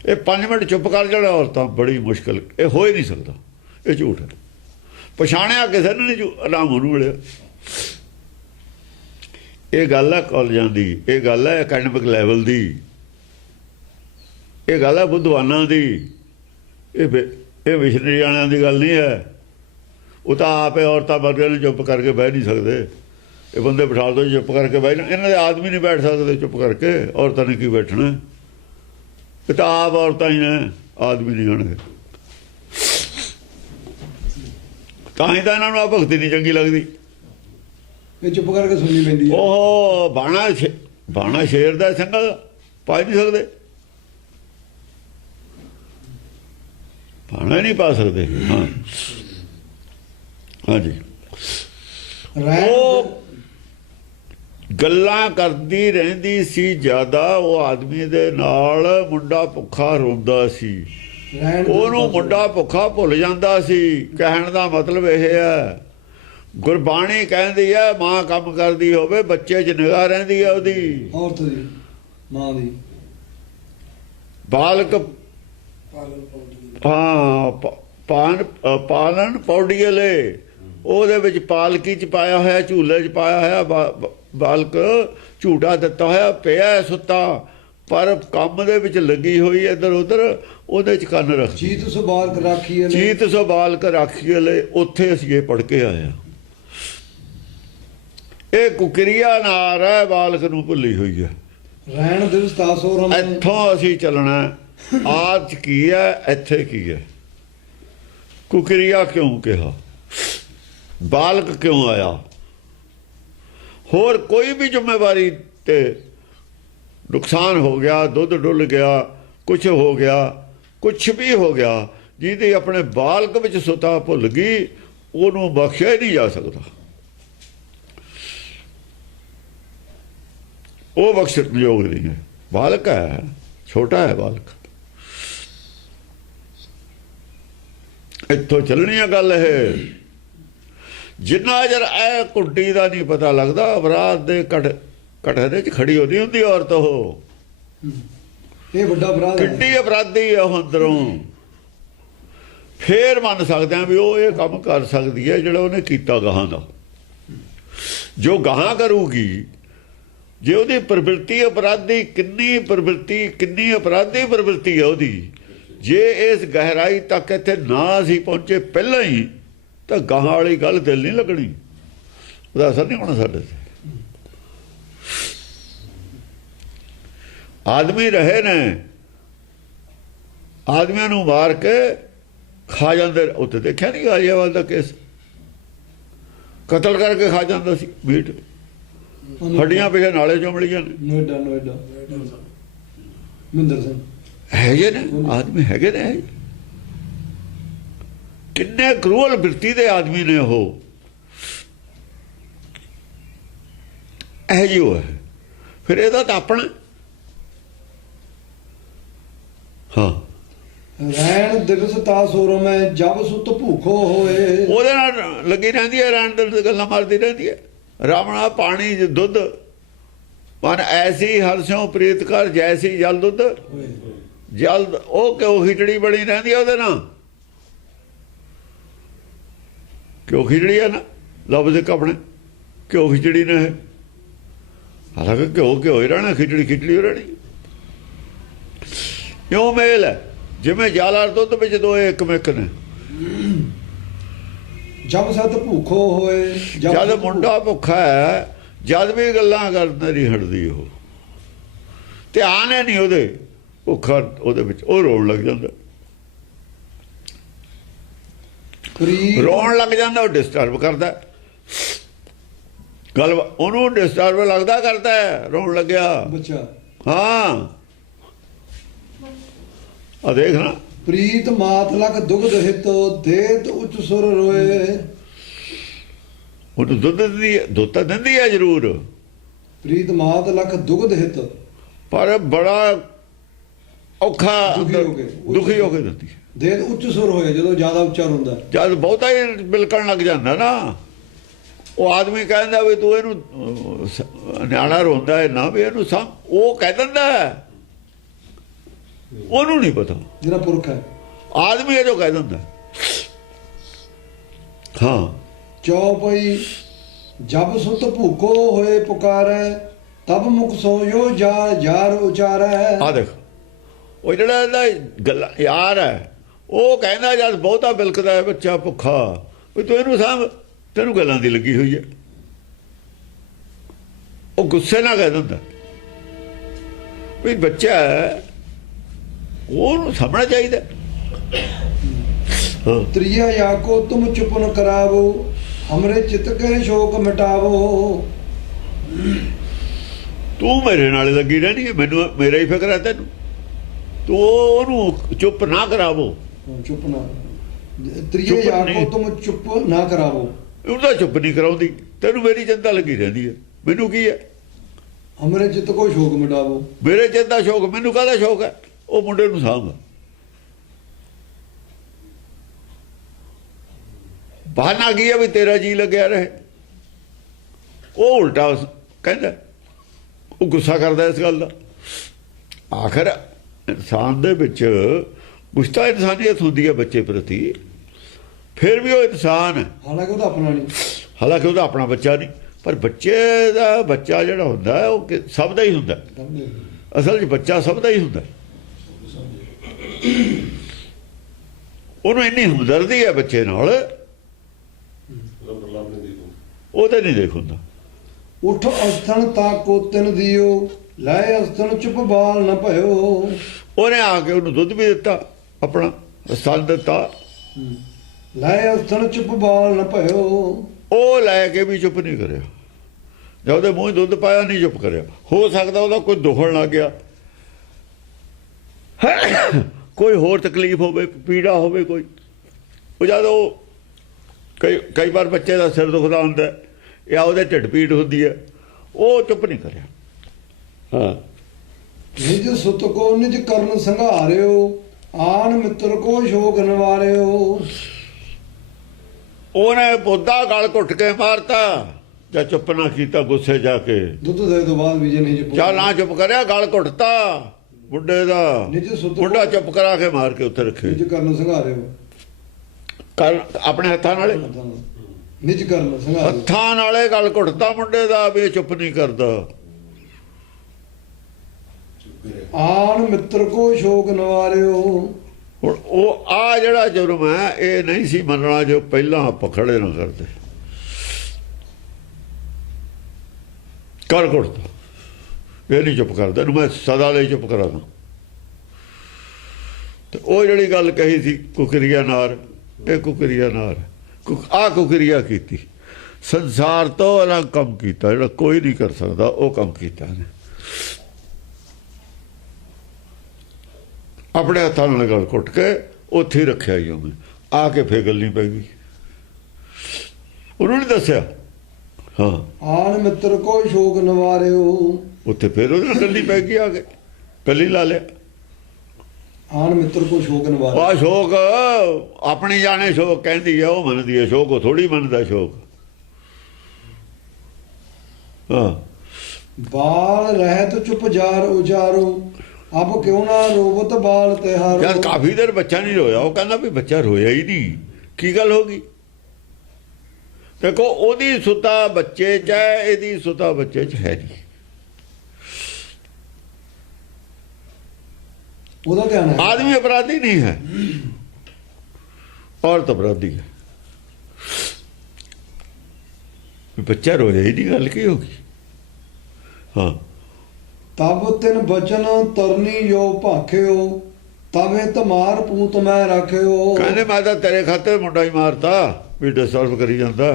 ਇਹ 5 ਮਿੰਟ ਚੁੱਪ ਕਰ ਜਾਣਾ ਔਰਤਾਂ, ਬੜੀ ਮੁਸ਼ਕਿਲ, ਇਹ ਹੋ ਹੀ ਨਹੀਂ ਸਕਦਾ, ਇਹ ਝੂਠ ਹੈ। ਪਛਾਣਿਆ ਕਿਸੇ ਨੇ ਨਹੀਂ, ਆਰਾਮ ਉਹਨੂੰ ਮਿਲਿਆ। ਇਹ ਗੱਲ ਹੈ ਕਾਲਜਾਂ ਦੀ, ਇਹ ਗੱਲ ਹੈ ਅਕੈਡਮਿਕ ਲੈਵਲ ਦੀ, ਇਹ ਗੱਲ ਹੈ ਬੁੱਧਵਾਨਾਂ ਦੀ, ਇਹ ਮਿਸ਼ਨਰੀ ਵਾਲਿਆਂ ਦੀ ਗੱਲ ਨਹੀਂ ਹੈ। ਉਹ ਤਾਂ ਆਪੇ ਔਰਤਾਂ ਵਰਗਿਆਂ ਨੂੰ ਚੁੱਪ ਕਰਕੇ ਬਹਿ ਨਹੀਂ ਸਕਦੇ। ਇਹ ਬੰਦੇ ਬਿਠਾ ਦੋ ਚੁੱਪ ਕਰਕੇ ਬਹਿ ਜਾਣ, ਇਹਨਾਂ ਦੇ ਆਦਮੀ ਨਹੀਂ ਬੈਠ ਸਕਦੇ ਚੁੱਪ ਕਰਕੇ, ਔਰਤਾਂ ਨੇ ਕੀ ਬੈਠਣਾ? ਇਹ ਤਾਂ ਆਪ ਔਰਤਾਂ ਹੀ ਨੇ, ਆਦਮੀ ਨਹੀਂ ਹੋਣਗੇ। ਤਾਂ ਹੀ ਤਾਂ ਇਹਨਾਂ ਨੂੰ ਆ ਭਗਤੀ ਨਹੀਂ ਚੰਗੀ ਲੱਗਦੀ, ਇਹ ਚੁੱਪ ਕਰਕੇ ਸੁਣਨੀ ਪੈਂਦੀ ਹੈ। ਉਹ ਬਾਣਾ ਸ਼ੇਰ ਦਾ ਸਿੰਘਾ ਪਾ ਨਹੀਂ ਸਕਦੇ, ਬਾਣਾ ਨਹੀਂ ਪਾ ਸਕਦੇ। ਹਾਂ ਹਾਂਜੀ, ਉਹ ਗੱਲਾਂ ਕਰਦੀ ਰਹਿੰਦੀ ਸੀ ਜ਼ਿਆਦਾ। ਉਹ ਆਦਮੀ ਦੇ ਨਾਲ ਮੁੰਡਾ ਭੁੱਖਾ ਰੋਂਦਾ ਸੀ, ਉਹਨੂੰ ਮੁੰਡਾ ਭੁੱਖਾ ਭੁੱਲ ਜਾਂਦਾ ਸੀ। ਕਹਿਣ ਦਾ ਮਤਲਬ ਇਹ ਹੈ, ਗੁਰਬਾਣੀ ਕਹਿੰਦੀ ਹੈ ਮਾਂ ਕੰਮ ਕਰਦੀ ਹੋਵੇ, ਬੱਚੇ 'ਚ ਨਿਗਾਹ ਰਹਿੰਦੀ ਹੈ ਉਹਦੀ, ਔਰਤ ਦੀ, ਮਾਂ ਦੀ। ਬਾਲਕ ਹਾਂ ਪਾਲਣ ਪੌੜੀਲੇ, ਉਹਦੇ ਵਿੱਚ ਪਾਲਕੀ 'ਚ ਪਾਇਆ ਹੋਇਆ, ਝੂਲੇ 'ਚ ਪਾਇਆ ਹੋਇਆ ਬਾਲਕ, ਝੂਟਾ ਦਿੱਤਾ ਹੋਇਆ ਪਿਆ ਸੁੱਤਾ, ਪਰ ਕੰਮ ਦੇ ਵਿੱਚ ਲੱਗੀ ਹੋਈ ਇੱਧਰ ਉੱਧਰ, ਉਹਦੇ 'ਚ ਕੰਨ ਰੱਖ। ਚੀਤ ਸੋ ਬਾਲਕ ਰਾਖੀ ਲੈ, ਚੀਤ ਸੋ ਬਾਲਕ ਰਾਖੀ ਲੈ, ਉੱਥੇ ਅਸੀਂ ਇਹ ਪੜ੍ਹ ਕੇ ਆਏ ਹਾਂ। ਇਹ ਕੁਕਰੀਆ ਨਾਰ ਹੈ, ਬਾਲਕ ਨੂੰ ਭੁੱਲੀ ਹੋਈ ਹੈ। ਰਹਿਣ ਦਿਵਸ ਤਾਸੋ ਰਮ, ਇੱਥੋਂ ਅਸੀਂ ਚੱਲਣਾ। ਆਜ ਕੀ ਹੈ, ਇੱਥੇ ਕੀ ਹੈ? ਕੁਕਰੀਆ ਕਿਉਂ ਕਿਹਾ, ਬਾਲਕ ਕਿਉਂ ਆਇਆ? ਹੋਰ ਕੋਈ ਵੀ ਜ਼ਿੰਮੇਵਾਰੀ ਤੇ ਨੁਕਸਾਨ ਹੋ ਗਿਆ, ਦੁੱਧ ਡੁੱਲ ਗਿਆ, ਕੁਛ ਹੋ ਗਿਆ, ਕੁਛ ਵੀ ਹੋ ਗਿਆ, ਜਿਹਦੀ ਆਪਣੇ ਬਾਲਕ ਵਿੱਚ ਸੁਤਾ ਭੁੱਲ ਗਈ, ਉਹਨੂੰ ਬਖਸ਼ਿਆ ਹੀ ਨਹੀਂ ਜਾ ਸਕਦਾ। ਉਹ ਬਖਸ਼ਣ ਯੋਗ ਨਹੀਂ ਹੈ। ਬਾਲਕ ਹੈ, ਛੋਟਾ ਹੈ ਬਾਲਕ। ਇੱਥੋਂ ਚੱਲਣੀ ਆ ਗੱਲ। ਇਹ ਜਿੰਨਾ ਚਿਰ ਇਹ ਕੁੰਡੀ ਦਾ ਨਹੀਂ ਪਤਾ ਲੱਗਦਾ, ਅਪਰਾਧ ਦੇ ਕਟਹਰੇ 'ਚ ਖੜੀ ਹੋਣੀ ਹੁੰਦੀ ਔਰਤ। ਉਹ ਇਹ ਵੱਡਾ ਅਪਰਾਧ ਹੈ, ਕਿੱਡੀ ਅਪਰਾਧੀ ਆ ਉਹ ਅੰਦਰੋਂ। ਫੇਰ ਮੰਨ ਸਕਦੇ ਆ ਵੀ ਉਹ ਇਹ ਕੰਮ ਕਰ ਸਕਦੀ ਹੈ ਜਿਹੜਾ ਉਹਨੇ ਕੀਤਾ ਗਾਹਾਂ ਦਾ। ਜੋ ਗਾਹਾਂ ਕਰੂਗੀ, ਜੇ ਉਹਦੀ ਪ੍ਰਵਿਰਤੀ ਅਪਰਾਧੀ, ਕਿੰਨੀ ਅਪਰਾਧੀ ਪ੍ਰਵਿਰਤੀ ਹੈ ਉਹਦੀ, ਜੇ ਇਸ ਗਹਿਰਾਈ ਤੱਕ ਇੱਥੇ ਨਾ ਅਸੀਂ ਪਹੁੰਚੇ ਪਹਿਲਾਂ ਹੀ, ਤਾਂ ਗਾਹਾਂ ਵਾਲੀ ਗੱਲ ਦਿਲ ਨਹੀਂ ਲੱਗਣੀ, ਉਹਦਾ ਅਸਰ ਨਹੀਂ ਹੋਣਾ ਸਾਡੇ ਤੇ। ਆਦਮੀ ਰਹੇ ਨੇ, ਆਦਮੀਆਂ ਨੂੰ ਮਾਰ ਕੇ ਖਾ ਜਾਂਦੇ। ਉੱਥੇ ਦੇਖਿਆ ਨਹੀਂ ਗਾਜ਼ੀਆਬਾਦ ਦਾ ਕੇਸ, ਕਤਲ ਕਰਕੇ ਖਾ ਜਾਂਦਾ ਸੀ ਮੀਟ, ਹੱਡੀਆਂ ਪਿਛੇ ਨਾਲੇ ਚੁੰਮਲੀਆਂ ਨੇ। ਨੋਇਡਾ ਮਹਿੰਦਰ ਸਿੰਘ ਹੈਗੇ ਨੇ ਆਦਮੀ, ਹੈਗੇ ਨੇ। ਕਿੰਨੇ ਕਰੂਅਲ ਬਿਰਤੀ ਦੇ ਆਦਮੀ ਨੇ ਉਹ। ਇਹ ਜੀ ਉਹ ਹੈ। ਫਿਰ ਇਹਦਾ ਤਾਂ ਆਪਣਾ ਹਾਂ, ਰਹਿਣ ਦਿਵਸ ਤਾਸੋ ਰਮੈ, ਜਬ ਸੁਤ ਭੂਖੋ ਹੋਏ। ਉਹਦੇ ਨਾਲ ਲੱਗੀ ਰਹਿੰਦੀ ਹੈ, ਰਹਿਣ ਦਿਵਸ ਗੱਲਾਂ ਮਾਰਦੀ ਰਹਿੰਦੀ ਹੈ। ਰਾਵਣਾ ਪਾਣੀ ਦੁੱਧ ਮਨ ਐਸੀ ਹਰਸਿਓ ਪ੍ਰੀਤ ਕਰ ਜੈਸੀ ਜਲ ਦੁੱਧ ਜਲਦ। ਉਹ ਕਿਉਂ ਖਿਚੜੀ ਬਣੀ ਰਹਿੰਦੀ ਆ ਉਹਦੇ ਨਾਲ? ਕਿਉਂ ਖਿਚੜੀ ਆ ਨਾ ਲਫ਼ਜ਼ ਆਪਣੇ ਕਿਉਂ ਖਿਚੜੀ ਨੇ ਹੈ। ਹਾਲਾਂਕਿ ਘਿਓ ਹੀ ਰਹਿਣਾ, ਖਿਚੜੀ ਹੀ ਰਹਿਣੀ। ਕਿਉਂ ਮੇਲ ਹੈ? ਜਿਵੇਂ ਜਲ ਔਰ ਦੁੱਧ ਵਿੱਚ ਦੋਏ ਇੱਕ ਮਿੱਕ ਨੇ। ਜਬ ਸਤ ਭੁੱਖੋ ਹੋਏ ਜਦ ਮੁੰਡਾ ਭੁੱਖਾ ਹੈ, ਜਦ ਵੀ ਗੱਲਾਂ ਕਰਦਾ ਨਹੀਂ ਹਟਦੀ, ਉਹ ਧਿਆਨ ਹੈ ਨਹੀਂ ਉਹਦੇ, ਭੁੱਖਾ ਉਹਦੇ ਵਿੱਚ ਉਹ ਰੋਣ ਲੱਗ ਜਾਂਦਾ, ਰੋਣ ਲੱਗ ਜਾਂਦਾ। ਉਹ ਡਿਸਟਰਬ ਕਰਦਾ ਗੱਲ, ਉਹਨੂੰ ਡਿਸਟਰਬ ਲੱਗਦਾ ਕਰਦਾ ਰੋਣ ਲੱਗਿਆ ਬੱਚਾ। ਹਾਂ ਆ ਦੇਖਣਾ, ਪ੍ਰੀਤ ਮਾਤ ਲਖ ਦੁਗਧ ਹਿਤ ਦੇਤ ਉੱਚ ਸੁਰ ਰੋਏ। ਉਹਨੂੰ ਦੁੱਧ ਤਾਂ ਦਿੰਦੀ ਹੈ ਜ਼ਰੂਰ, ਪ੍ਰੀਤ ਮਾਤ ਲਖ ਦੁਗਧ ਹਿਤ, ਪਰ ਬੜਾ ਔਖਾ ਦੁਖੀ ਹੋ ਕੇ ਦਿੰਦੀ ਹੈ। ਦੇਤ ਉੱਚ ਸੁਰ ਹੋਏ, ਜਦੋਂ ਜ਼ਿਆਦਾ ਉੱਚਾ ਹੁੰਦਾ, ਜਦ ਬਹੁਤਾ ਹੀ ਬਿਲਕਣ ਲੱਗ ਜਾਂਦਾ ਨਾ, ਉਹ ਆਦਮੀ ਕਹਿੰਦਾ ਵੀ ਤੂੰ ਇਹਨੂੰ ਨਿਆਣਾ ਰੋਂਦਾ ਹੈ ਨਾ, ਵੀ ਇਹਨੂੰ ਉਹ ਕਹਿ ਦਿੰਦਾ, ਉਹਨੂੰ ਨਹੀਂ ਪਤਾ ਜਿਹੜਾ ਪੁਰਖ ਹੈ ਆਦਮੀ ਇਹ ਜੋ ਕਹਿ ਦਿੰਦਾ। ਹਾਂ ਚੌਪਈ ਜਬ ਸੁਤ ਭੂਖੋ ਹੋਏ ਪੁਕਾਰੈ ਤਬ ਮੁਖ ਸੋਇਓ ਜਾਰ ਉਚਾਰੈ। ਆ ਦੇਖ, ਉਹ ਜਿਹੜਾ ਇਹਦਾ ਗੱਲਾਂ ਯਾਰ ਹੈ, ਉਹ ਕਹਿੰਦਾ ਜਦ ਬਹੁਤਾ ਬਿਲਕਦਾ ਹੈ ਬੱਚਾ ਭੁੱਖਾ, ਵੀ ਤੂੰ ਇਹਨੂੰ ਸਾਂਭ, ਤੈਨੂੰ ਗੱਲਾਂ ਦੀ ਲੱਗੀ ਹੋਈ ਹੈ। ਉਹ ਗੁੱਸੇ ਨਾਲ ਕਹਿ ਦਿੰਦਾ ਵੀ ਬੱਚਾ ਉਹਨੂੰ ਸਮਝਣਾ ਚਾਹੀਦਾ। ਤ੍ਰਿਆ ਯਾਕੋ ਤੁਮ ਚੁਪ ਨ ਕਰਾਵੋ ਹਮਰੇ ਚਿਤ ਕੇ ਸ਼ੋਕ ਮਿਟਾਵੋ। ਤੂੰ ਮੇਰੇ ਨਾਲ ਲੱਗੀ ਰਹਿਣੀ ਹੈ, ਮੈਨੂੰ ਮੇਰਾ ਹੀ ਫਿਕਰ ਹੈ ਤੈਨੂੰ, ਤੂੰ ਉਹਨੂੰ ਚੁੱਪ ਨਾ ਕਰਾਵੋ। ਚੁੱਪ ਨਾ, ਤ੍ਰਿਆ ਯਾਕੋ ਤੁਮ ਚੁੱਪ ਨਾ ਕਰਾਵੋ, ਉਹਨੂੰ ਤਾਂ ਚੁੱਪ ਨਹੀਂ ਕਰਾਉਂਦੀ, ਤੈਨੂੰ ਮੇਰੀ ਚਿੰਤਾ ਲੱਗੀ ਰਹਿੰਦੀ ਹੈ। ਮੈਨੂੰ ਕੀ ਹੈ? ਹਮਰੇ ਚਿੱਤ ਕੋ ਸ਼ੋਕ ਮਿਟਾਵੋ। ਮੇਰੇ ਚਿੱਤ ਦਾ ਸ਼ੌਕ, ਮੈਨੂੰ ਕਾਹਦਾ ਸ਼ੌਕ ਹੈ? ਉਹ ਮੁੰਡੇ ਨੂੰ ਸਾਂਭ। ਬਹਾਨਾ ਕੀ ਹੈ ਵੀ ਤੇਰਾ ਜੀ ਲੱਗਿਆ ਰਹੇ? ਉਹ ਉਲਟਾ ਕਹਿੰਦਾ, ਉਹ ਗੁੱਸਾ ਕਰਦਾ ਇਸ ਗੱਲ ਦਾ। ਆਖਰ ਇਨਸਾਨ ਦੇ ਵਿੱਚ ਕੁਛ ਤਾਂ ਇਨਸਾਨੀਅਤ ਹੁੰਦੀ ਹੈ ਬੱਚੇ ਪ੍ਰਤੀ, ਫਿਰ ਵੀ ਉਹ ਇਨਸਾਨ ਹੈ। ਹਾਲਾਂਕਿ ਉਹਦਾ ਆਪਣਾ ਬੱਚਾ ਨਹੀਂ, ਪਰ ਬੱਚੇ ਦਾ ਬੱਚਾ ਜਿਹੜਾ ਹੁੰਦਾ ਉਹ ਸਭ ਦਾ ਹੀ ਹੁੰਦਾ। ਅਸਲ 'ਚ ਬੱਚਾ ਸਭ ਦਾ ਹੀ ਹੁੰਦਾ। ਉਹਨੂੰ ਇੰਨੀ ਹਮਦਰਦੀ ਹੈ ਬੱਚੇ ਨਾਲ, ਉਹ ਤਾਂ ਨਹੀਂ ਦੇਖ ਹੁੰਦਾ। ਉਠ ਅਸਥਨ ਤਾ ਕੋ ਤਿਨ ਦਿਓ ਲੈ ਅਸਥਨ ਚੁੱਪ ਬਾਲ ਨਾ ਭਇਓ। ਉਹਨੇ ਆ ਕੇ ਉਹਨੂੰ ਦੁੱਧ ਵੀ ਦਿੱਤਾ, ਆਪਣਾ ਸਥਨ ਦਿੱਤਾ, ਲੈ ਅਸਥਨ ਚੁੱਪ ਬਾਲ ਨਾ ਭਇਓ। ਉਹ ਲੈ ਕੇ ਵੀ ਚੁੱਪ ਨਹੀਂ ਕਰਿਆ, ਜਦ ਉਹਦੇ ਮੂੰਹ ਦੁੱਧ ਪਾਇਆ ਨਹੀਂ ਚੁੱਪ ਕਰਿਆ। ਹੋ ਸਕਦਾ ਉਹਦਾ ਕੋਈ ਦੁਖਣ ਲੱਗ ਗਿਆ, ਕੋਈ ਹੋਰ ਤਕਲੀਫ ਹੋਵੇ, ਪੀੜਾ ਹੋਵੇ ਕੋਈ। ਉਹ ਜਦ ਉਹ ਕਈ ਵਾਰ ਬੱਚੇ ਦਾ ਸਿਰ ਦੁਖਦਾ ਹੁੰਦਾ ਜਾਂ ਉਹਦੇ ਢਿੱਡ ਪੀੜ ਹੁੰਦੀ ਹੈ, ਉਹ ਚੁੱਪ ਨਹੀਂ ਕਰਿਆ। ਹਾਂ, ਨਿਜ ਸੁਤ ਕੋ ਨਿਜ ਕਰਨ ਸੰਘਾਰਿਓ ਆਣ ਮਿੱਤਰ ਕੋ ਸ਼ੋਕ ਨਿਵਾਰਿਓ। ਉਹਨੇ ਪੌਦਾ ਗਲ ਘੁੱਟ ਕੇ ਮਾਰਤਾ ਜਾਂ ਚੁੱਪ ਨਾ ਕੀਤਾ, ਗੁੱਸੇ ਜਾ ਕੇ ਦੁੱਧ ਦੇ ਤੋਂ ਬਾਅਦ ਵੀ ਜੇ ਨਹੀਂ ਚੁੱਪ, ਚੱਲ ਨਾ ਚੁੱਪ ਕਰਿਆ, ਗਲ ਘੁੱਟਤਾ ਬੁੱਢੇ ਦਾ। ਬੁੱਢਾ ਚੁੱਪ ਕਰਾ ਕੇ ਮਾਰ ਕੇ ਉੱਥੇ ਰੱਖੇ। ਨਿਜ ਕਰਨ ਸੰਘਾਰਿਓ, ਕਰ ਆਪਣੇ ਹੱਥਾਂ ਨਾਲੇ, ਨਿਜ ਕਰਨ ਸੰਘਾਰਿਓ, ਹੱਥਾਂ ਨਾਲੇ ਗਲ ਘੁੱਟਤਾ ਮੁੰਡੇ ਦਾ, ਵੀ ਇਹ ਚੁੱਪ ਨਹੀਂ ਕਰਦਾ। ਆਣ ਮਿੱਤਰ ਕੋ ਸ਼ੋਕ ਨਿਵਾਰਿਓ। ਹੁਣ ਉਹ ਆ ਜਿਹੜਾ ਜੁਰਮ ਹੈ, ਇਹ ਨਹੀਂ ਸੀ ਮੰਨਣਾ ਜੋ ਪਹਿਲਾਂ ਆਪਾਂ ਖੜੇ ਨਾ ਕਰਦੇ। ਕਰ ਘੁੱਟਦਾ, ਇਹ ਨਹੀਂ ਚੁੱਪ ਕਰਦਾ, ਇਹਨੂੰ ਮੈਂ ਸਦਾ ਲਈ ਚੁੱਪ ਕਰਾਂਗਾ। ਤੇ ਉਹ ਜਿਹੜੀ ਗੱਲ ਕਹੀ ਸੀ ਕੁਕਰੀਆ ਨਾਰ, ਇਹ ਕੁਕਰੀਆ ਨਾਰ, ਆ ਕੁਕਰੀਆ ਕੀਤੀ, ਸੰਸਾਰ ਤੋਂ ਅਲੱਗ ਕੰਮ ਕੀਤਾ, ਜਿਹੜਾ ਕੋਈ ਨਹੀਂ ਕਰ ਸਕਦਾ ਉਹ ਕੰਮ ਕੀਤਾ ਨੇ। ਆਪਣੇ ਹੱਥਾਂ ਨਾਲ ਗੱਲ ਘੁੱਟ ਕੇ ਉੱਥੇ ਰੱਖਿਆ ਹੀ ਉਹਨੇ, ਆ ਕੇ ਫੇਰ ਗੱਲ ਨਹੀਂ ਪੈ ਗਈ, ਉਹਨੂੰ ਨਹੀਂ ਦੱਸਿਆ। ਹਾਂ, ਆਣ ਮਿੱਤਰ ਕੋ ਸ਼ੋਕ ਨਿਵਾਰਿਓ, ਉੱਥੇ ਫੇਰ ਉਹਦੇ ਨਾਲ ਗੱਲੀ ਪੈ ਗਈ, ਆ ਕੇ ਗੱਲੀ ਲਾ ਲਿਆ। ਆਣ ਮਿੱਤਰ ਕੋ ਸ਼ੋਕ ਨਿਵਾਰਿਓ, ਆ ਸ਼ੋਕ ਆਪਣੀ ਜਾਣੇ ਸ਼ੋਕ ਕਹਿੰਦੀ ਹੈ, ਉਹ ਮੰਨਦੀ ਹੈ ਸ਼ੋਕ, ਉਹ ਥੋੜੀ ਮੰਨਦਾ ਸ਼ੋਕ। ਹਾਂ, ਬਾਲ ਰਹਿਤ ਚੁੱਪ ਜਾਰ ਉਜਾਰੋ ਅਬ ਕਿਉਂ ਨਾ ਰੋਵਤ ਬਾਲ ਯਾਰ ਤਿਹਾਰੋ। ਕਾਫੀ ਦੇਰ ਬੱਚਾ ਨਹੀਂ ਰੋਇਆ, ਉਹ ਕਹਿੰਦਾ ਵੀ ਬੱਚਾ ਰੋਇਆ ਹੀ ਨਹੀਂ, ਕੀ ਗੱਲ ਹੋ ਗਈ? ਦੇਖੋ ਉਹਦੀ ਸੁਤਾ ਬੱਚੇ 'ਚ ਹੈ, ਇਹਦੀ ਸੁਤਾ ਬੱਚੇ 'ਚ ਹੈ ਨਹੀਂ। ਉਹਦਾ ਧਿਆਨ ਹੈ। आदमी अपराधी नहीं है, औरत अपराधी है। बच्चा रोया ही नहीं, गल की होगी? हाँ, ਤਬ ਤਿਨ ਬਚਨ ਤਰਨੀ ਜੋ ਭਾਖਿਓ ਤਬੇ ਤਮਾਰ ਪੂਤ ਮੈਂ ਰੱਖਿਓ। कहने मैं तो तेरे खाते मुंडा ही मारता भी डिस्टर्ब करी जाता,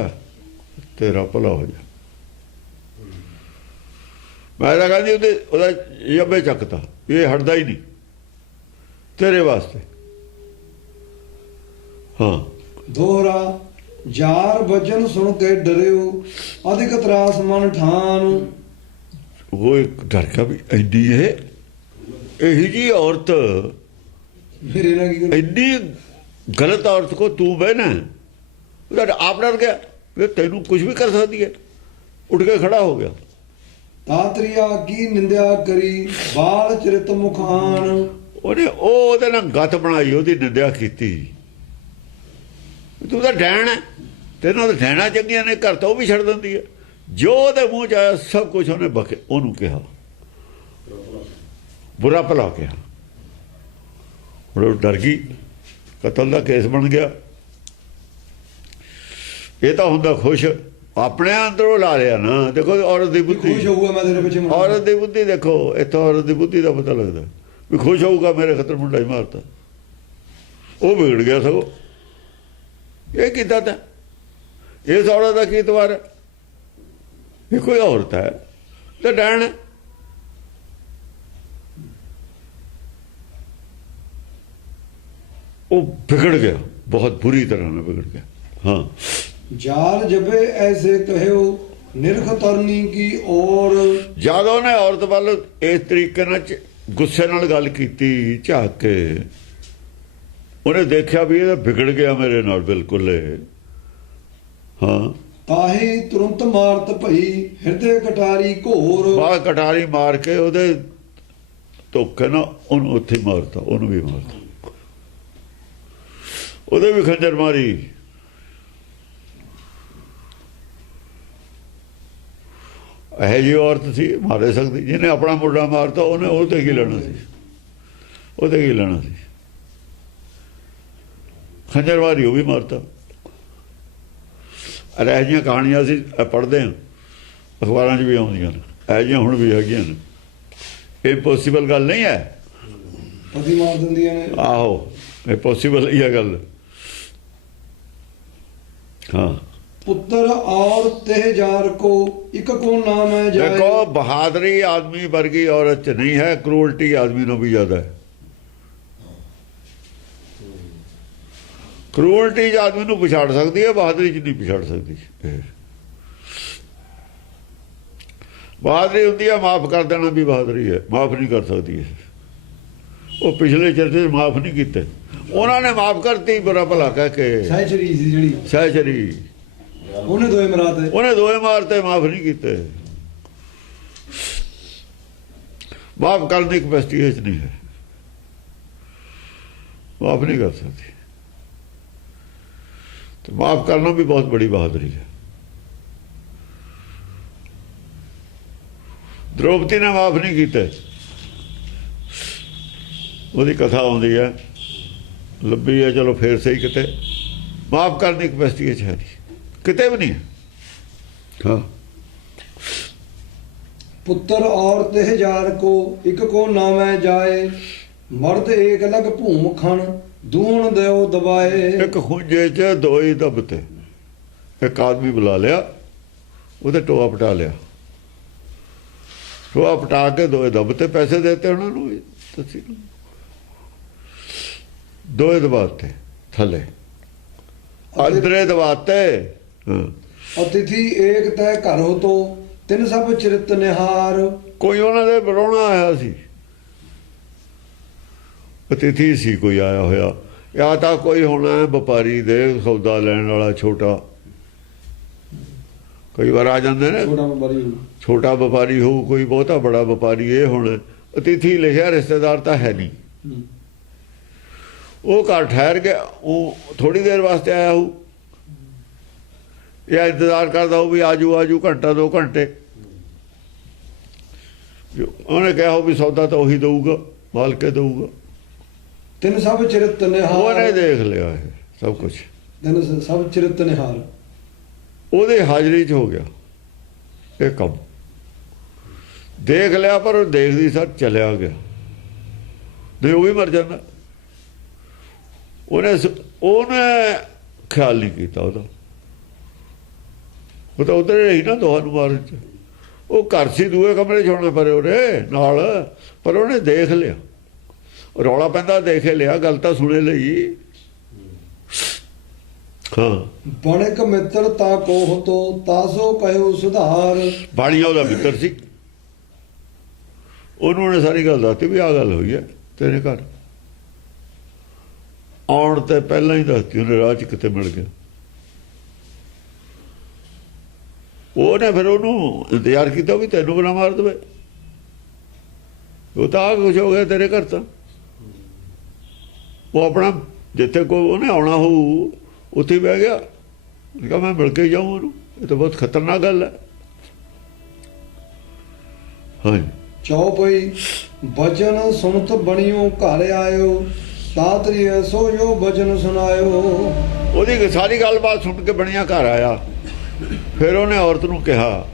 तेरा भला हो जा। मैं तो कहती ਉਹਦਾ ਜੱਬੇ ਚੱਕਤਾ, ਇਹ ਹਟਦਾ ਹੀ ਨਹੀਂ तेरे वास्ते। हाँ, ਦੋਹਰਾ ਜਾਰ ਬਚਨ ਸੁਣ ਕੇ ਡਰਿਓ ਅਧਿਕ ਤਰਾਸ ਮਨ ਠਾਨ। वो एक डर का भी एडी है, यही जी औरत, ਮੇਰੇ ਨਾਲ ਕੀ ਕਰੂ? एडी गलत औरत को तू बहना आप डर गया, वे तेनू कुछ भी कर सकती है, उठ के खड़ा हो गया। ਤਾਤਰੀਆ ਕੀ ਨਿੰਦਿਆ ਕਰੀ ਬਾਲ ਚਰਿਤ ਮੁਖਾਨ। ਉਹਨੇ ਉਹਦੇ ਨਾਲ ਗੱਤ ਬਣਾਈ, ਉਹਦੀ ਨਿੰਦਿਆ ਕੀਤੀ। ਤੂੰ ਤਾਂ ਡੈਣ ਹੈ, ਤੈਨੂੰ ਤਾਂ ਡੈਣਾ ਚੰਗੀਆਂ ਨੇ, ਘਰ ਤਾਂ ਉਹ ਵੀ ਛੱਡ ਦਿੰਦੀ ਹੈ। ਜੋ ਉਹਦੇ ਮੂੰਹ 'ਚ ਆਇਆ ਸਭ ਕੁਝ ਉਹਨੇ ਬਕੇ ਉਹਨੂੰ ਕਿਹਾ, ਬੁਰਾ ਭਲਾ ਕਿਹਾ। ਉਹ ਡਰ ਗਈ, ਕਤਲ ਦਾ ਕੇਸ ਬਣ ਗਿਆ। ਇਹ ਤਾਂ ਹੁੰਦਾ ਖੁਸ਼, ਆਪਣੇ ਅੰਦਰੋਂ ਲਾ ਲਿਆ ਨਾ। ਦੇਖੋ ਔਰਤ ਦੀ ਬੁੱਧੀ, ਖੁਸ਼ ਹੋਊਗਾ ਮੈਂ ਤੇਰੇ ਪਿੱਛੇ ਮਰ ਔਰਤ ਦੀ ਬੁੱਧੀ ਦੇਖੋ, ਇੱਥੋਂ ਔਰਤ ਦੀ ਬੁੱਧੀ ਦਾ ਪਤਾ ਲੱਗਦਾ ਵੀ ਖੁਸ਼ ਹੋਊਗਾ ਮੇਰੇ ਖਤਰ ਮੁੰਡਾ ਹੀ ਮਾਰਤਾ। ਉਹ ਵਿਗੜ ਗਿਆ ਸਗੋਂ। ਇਹ ਕੀਤਾ ਤਾਂ ਇਸ ਔਰਤ ਦਾ ਕੀ ਇਤਬਾਰ ਹੈ? ਇਹ ਕੋਈ ਔਰਤ ਹੈ ਤਾਂ ਡੈਣ ਹੈ। ਉਹ ਵਿਗੜ ਗਿਆ, ਬਹੁਤ ਬੁਰੀ ਤਰ੍ਹਾਂ ਨਾਲ ਵਿਗੜ ਗਿਆ। ਹਾਂ, ਜਾਲ ਜਬੇ ਐਸੇ ਕਹਿਓ ਨਿਰਖ ਤਰਨੀ ਕੀ ਔਰ। ਜਦ ਉਹਨੇ ਔਰਤ ਵੱਲ ਇਸ ਤਰੀਕੇ ਨਾਲ ਗੁੱਸੇ ਨਾਲ ਗੱਲ ਕੀਤੀ, ਝਾਕ ਕੇ, ਉਹਨੇ ਦੇਖਿਆ ਵੀ ਇਹ ਵਿਗੜ ਗਿਆ ਮੇਰੇ ਨਾਲ ਬਿਲਕੁਲ। ਹਾਂ, ਤਾਹੀ ਤੁਰੰਤ ਮਾਰਤ ਭਈ ਹਿਰਦੇ ਕਟਾਰੀ ਘੋਰ। ਬਾਹ ਕਟਾਰੀ ਮਾਰ ਕੇ ਉਹਦੇ ਧੋਖੇ ਨਾਲ ਉਹਨੂੰ ਉੱਥੇ ਮਾਰਤਾ, ਉਹਨੂੰ ਵੀ ਮਾਰਤਾ, ਉਹਦੇ ਵੀ ਖੰਜਰ ਮਾਰੀ। ਇਹ ਜਿਹੀ ਔਰਤ ਸੀ ਮਾਰੇ ਸਕਦੀ, ਜਿਹਨੇ ਆਪਣਾ ਮੁੰਡਾ ਮਾਰਤਾ ਉਹਨੇ ਉਹਦੇ ਕੀ ਲੈਣਾ ਸੀ, ਉਹਦੇ ਕੀ ਲੈਣਾ ਸੀ? ਖੰਜਰ ਮਾਰੀ, ਉਹ ਵੀ ਮਾਰਤਾ। ਇਹੋ ਜਿਹੀਆਂ ਕਹਾਣੀਆਂ ਅਸੀਂ ਪੜ੍ਹਦੇ ਹਾਂ, ਅਖਬਾਰਾਂ 'ਚ ਵੀ ਆਉਂਦੀਆਂ ਨੇ, ਇਹੋ ਜਿਹੀਆਂ ਹੁਣ ਵੀ ਹੈਗੀਆਂ ਨੇ। ਇਹ ਪੋਸੀਬਲ ਗੱਲ ਨਹੀਂ ਹੈ। ਪਤੀ ਮਾਰ ਦਿੰਦੀਆਂ ਨੇ। ਆਹੋ, ਇਹ ਪੋਸੀਬਲ ਹੀ ਹੈ ਗੱਲ। ਹਾਂ, ਪੁੱਤਰ ਔਰ ਤeh ਜਾਰ ਕੋ ਇੱਕ ਕੋ ਨਾਮ ਹੈ ਜਾਏ। देखो बहादुरी आदमी वर्गी औरत च नहीं है, क्रूरटी आदमी नो भी ज्यादा है। क्रूरटी च आदमी नो पछाड़ सकती है, बहादुरी च नहीं पछाड़ सकती। बहादुरी होती है माफ कर देना, भी बहादुरी है, माफ नहीं कर सकती है। वो पिछले चर्चे माफ नहीं किते, उन्होंने माफ करती बुरा भला कह के। ਸਹਿਚਰੀ ਸੀ ਜਿਹੜੀ, सहचरी ਉਹਨੇ ਦੋਏ ਮਰਾਤੇ। ਉਹਨੇ ਦੋਏ ਮਾਰਤੇ, ਮਾਫ ਨਹੀਂ ਕੀਤੇ। माफ करने की कैपेसिटी है नहीं है, माफ नहीं कर सकती। तो माफ करना भी बहुत बड़ी बहादुरी है। द्रौपदी ने माफ नहीं किए, ਉਹਦੀ कथा आती है, लंबी है, चलो फिर सही। किते माफ करने की कैपेसिटी है नहीं, किते भी नहीं है। हाँ, ਪੁੱਤਰ ਔਰ ਤeh ਜਾਰ ਕੋ ਇੱਕ ਕੋ ਨਾਮ ਹੈ ਜਾਏ। ਮਰਦ ਏਕ ਲਗ ਭੂਮ ਖਣ ਦੂਣ ਦਿਓ ਦਬਾਏ। ਇੱਕ ਖੁੰਝੇ 'ਚ ਦੋ ਹੀ ਦਬਤੇ, ਇੱਕ ਆਦਮੀ ਬੁਲਾ ਲਿਆ, ਉਹਦੇ ਟੋਆ ਪਟਾ ਲਿਆ, ਟੋਆ ਪਟਾ ਕੇ ਦੋਏ ਦਬਤੇ, ਪੈਸੇ ਦੇਤੇ ਉਹਨਾਂ ਨੂੰ ਵੀ, ਤੁਸੀਂ ਦੋਏ ਦਬਾਤੇ ਥੱਲੇ, ਅੰਦਰੇ ਦਬਾਤੇ। ਹਾਂ, ਅਤਿਥੀ ਏਕ ਤੈ ਘਰ ਹੋ ਤੋ ਤਿੰਨ ਸਭ ਚਰਿਤ ਨਿਹਾਰ। ਕੋਈ ਉਹਨਾਂ ਦੇ ਬੁਲਾਉਣਾ ਆਇਆ ਸੀ, ਅਤਿਥੀ ਸੀ ਕੋਈ ਆਇਆ ਹੋਇਆ, ਜਾਂ ਤਾਂ ਕੋਈ ਹੋਣਾ ਵਪਾਰੀ ਦੇ ਸੌਦਾ ਲੈਣ ਵਾਲਾ ਛੋਟਾ, ਕਈ ਵਾਰ ਆ ਜਾਂਦੇ ਨੇ। ਛੋਟਾ ਵਪਾਰੀ ਹੋਊ। ਛੋਟਾ ਵਪਾਰੀ ਹੋਊ ਕੋਈ, ਬਹੁਤਾ ਬੜਾ ਵਪਾਰੀ। ਇਹ ਹੁਣ ਅਤਿਥੀ ਲਿਖਿਆ, ਰਿਸ਼ਤੇਦਾਰ ਤਾਂ ਹੈ ਨਹੀਂ। ਹੂੰ। ਉਹ ਘਰ ਠਹਿਰ ਗਿਆ, ਉਹ ਥੋੜੀ ਦੇਰ ਵਾਸਤੇ ਆਇਆ ਹੋਊ, ਇਹ ਇੰਤਜ਼ਾਰ ਕਰਦਾ ਹੋਊ ਵੀ ਆਜੂ ਆਜੂ, ਘੰਟਾ 2 ਘੰਟੇ। ਉਹਨੇ ਕਿਹਾ ਹੋ ਵੀ ਸੌਦਾ ਤਾਂ ਉਹੀ ਦਊਗਾ, ਮਾਲ ਕੇ ਦਊਗਾ। ਤਿੰਨ ਸਭ ਚਿਰਤ ਨਿਹਾਰ। ਉਹਨੇ ਦੇਖ ਲਿਆ ਇਹ ਸਭ ਕੁਝ, ਤਿੰਨ ਸਭ ਚਿਰਤ ਨਿਹਾਰ। ਉਹਦੇ ਹਾਜ਼ਰੀ 'ਚ ਹੋ ਗਿਆ ਇਹ ਕੰਮ। ਦੇਖ ਲਿਆ, ਪਰ ਉਹ ਦੇਖਦੀ ਸਰ ਚਲਿਆ ਗਿਆ, ਨਹੀਂ ਉਹ ਵੀ ਮਰ ਜਾਂਦਾ। ਉਹਨੇ ਖਿਆਲ ਨਹੀਂ ਕੀਤਾ ਉਹਦਾ। ਉਹ ਤਾਂ ਉਧਰ ਰਹੀ ਨਾ ਦੋਹਾਂ ਨੂੰ ਮਾਰਨ 'ਚ। ਉਹ ਘਰ ਸੀ ਦੂਏ ਕਮਰੇ 'ਚ ਹੋਣਾ ਪਰ ਉਹਦੇ ਨਾਲ, ਪਰ ਉਹਨੇ ਦੇਖ ਲਿਆ। ਰੌਲਾ ਪੈਂਦਾ ਦੇਖੇ ਲਿਆ, ਗੱਲ ਤਾਂ ਸੁਣੇ ਲਈ। ਹਾਂ, ਬਣਕ ਮਿੱਤਰ ਤਾ ਕੋਹ ਤੋ ਤਾਸੋ ਕਹਿਓ ਸੁਧਾਰ। ਬਾਣੀਆ ਉਹਦਾ ਮਿੱਤਰ ਸੀ। ਉਹਨੂੰ ਸਾਰੀ ਗੱਲ ਦੱਸਤੀ ਵੀ ਆਹ ਗੱਲ ਹੋਈ ਹੈ ਤੇਰੇ ਘਰ। ਆਉਣ ਤੇ ਪਹਿਲਾਂ ਹੀ ਦੱਸਤੀ ਉਹਨੇ, ਰਾਹ 'ਚ ਕਿਤੇ ਮਿਲ ਗਿਆ। ਉਹਨੇ ਫਿਰ ਉਹਨੂੰ ਇੰਤਜ਼ਾਰ ਕੀਤਾ ਵੀ ਤੈਨੂੰ ਬਣਾ ਮਾਰ ਦੇਵੇ। ਉਹ ਤਾਂ ਆ ਕੁਛ ਹੋ ਗਿਆ ਤੇਰੇ ਘਰ। ਤਾਂ ਉਹ ਆਪਣਾ ਜਿੱਥੇ ਕੋਈ ਉਹਨੇ ਆਉਣਾ ਹੋਊ ਉੱਥੇ ਬਹਿ ਗਿਆ। ਕਿਹਾ ਮੈਂ ਮਿਲ ਕੇ ਜਾਊਂ ਉਹਨੂੰ, ਇਹ ਤਾਂ ਬਹੁਤ ਖਤਰਨਾਕ ਗੱਲ ਹੈ। ਹਾਂਜੀ। ਚੌਪਈ ਬਚਨ ਸੁਣਤ ਬਣਿਓ ਘਰ ਆਇਓ, ਤਾਤਰੀ ਸੋ ਜੋ ਬਚਨ ਸੁਣਾਇਓ। ਉਹਦੀ ਸਾਰੀ ਗੱਲਬਾਤ ਸੁਣ ਕੇ ਬਣਿਆ ਘਰ ਆਇਆ। ਫਿਰ ਉਹਨੇ ਔਰਤ ਨੂੰ ਕਿਹਾ,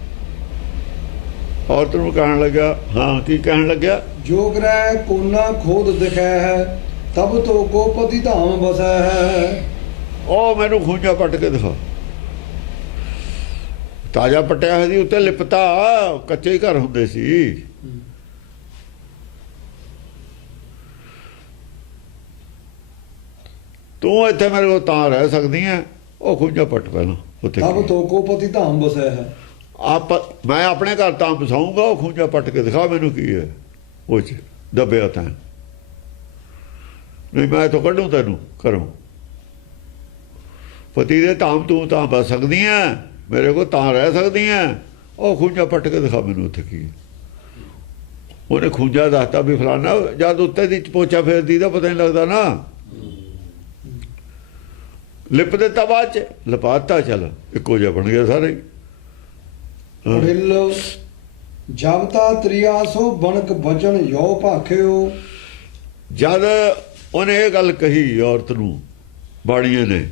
ਔਰਤ ਨੂੰ ਕਹਿਣ ਲੱਗਾ, ਹਾਂ ਕੀ ਕਹਿਣ ਲੱਗਿਆ? ਜੋ ਗ੍ਰਹਿ ਕੋਨਾ ਖੋਦ ਦਿਖੈ ਹੈ, ਤਬ ਤੋ ਗੋਪਤੀ ਧਾਮ ਬਸੈ ਹੈ। ਉਹ ਮੈਨੂੰ ਖੂੰਜਾ ਪੱਟ ਕੇ ਦਿਖਾ। ਤਾਜ਼ਾ ਪੱਟਿਆ ਹੋਇਆ ਸੀ, ਉੱਤੇ ਲਿਪਤਾ, ਕੱਚੇ ਹੀ ਘਰ ਹੁੰਦੇ ਸੀ। ਤੂੰ ਇੱਥੇ ਮੇਰੇ ਕੋਲ ਤਾਂ ਰਹਿ ਸਕਦੀ ਹੈ। ਉਹ ਖੂੰਜਾ ਪੱਟ ਪਹਿਲਾਂ ਉੱਥੇ। ਤਬ ਤੋ ਗੋਪਤੀ ਧਾਮ ਬਸੈ ਹੈ। ਮੈਂ ਆਪਣੇ ਘਰ ਤਾਂ ਬਸਾਊਂਗਾ, ਉਹ ਖੂੰਜਾ ਪੱਟ ਕੇ ਦਿਖਾ ਮੈਨੂੰ ਕੀ ਹੈ ਉਹ 'ਚ ਦੱਬਿਆ ਤਾਂ। ਨਹੀਂ ਮੈਂ ਤਾਂ ਕੱਢੂ ਤੈਨੂੰ ਘਰੋਂ। ਪਤੀ ਦੇ ਧਾਮ ਤੂੰ ਤਾਂ ਬਸ ਸਕਦੀ ਹੈ, ਮੇਰੇ ਕੋਲ ਤਾਂ ਰਹਿ ਸਕਦੀ ਹੈ। ਉਹ ਖੂੰਜਾ ਪੱਟ ਕੇ ਦਿਖਾ ਮੈਨੂੰ ਉੱਥੇ ਕੀ। ਉਹਨੇ ਖੂੰਜਾ ਦੱਸਤਾ ਵੀ ਫਲਾਣਾ। ਜਦ ਉੱਤੇ ਦੀ ਪੋਚਾ ਫੇਰਦੀ ਦਾ ਪਤਾ ਨਹੀਂ ਲੱਗਦਾ ਨਾ। ਲਿਪ ਦਿੱਤਾ ਬਾਅਦ 'ਚ, ਲਪਾਤਾ, ਚੱਲ ਇੱਕੋ ਜਿਹਾ ਬਣ ਗਿਆ ਸਾਰੇ। ਜਬਤਾ ਤ੍ਰਿਆਸੋ ਬਣਕ ਬਚਨ ਯੋ ਭਾਖਿਓ। ਜਦ ਉਹਨੇ ਇਹ ਗੱਲ ਕਹੀ ਔਰਤ ਨੂੰ, ਬਾਣੀਏ ਨੇ,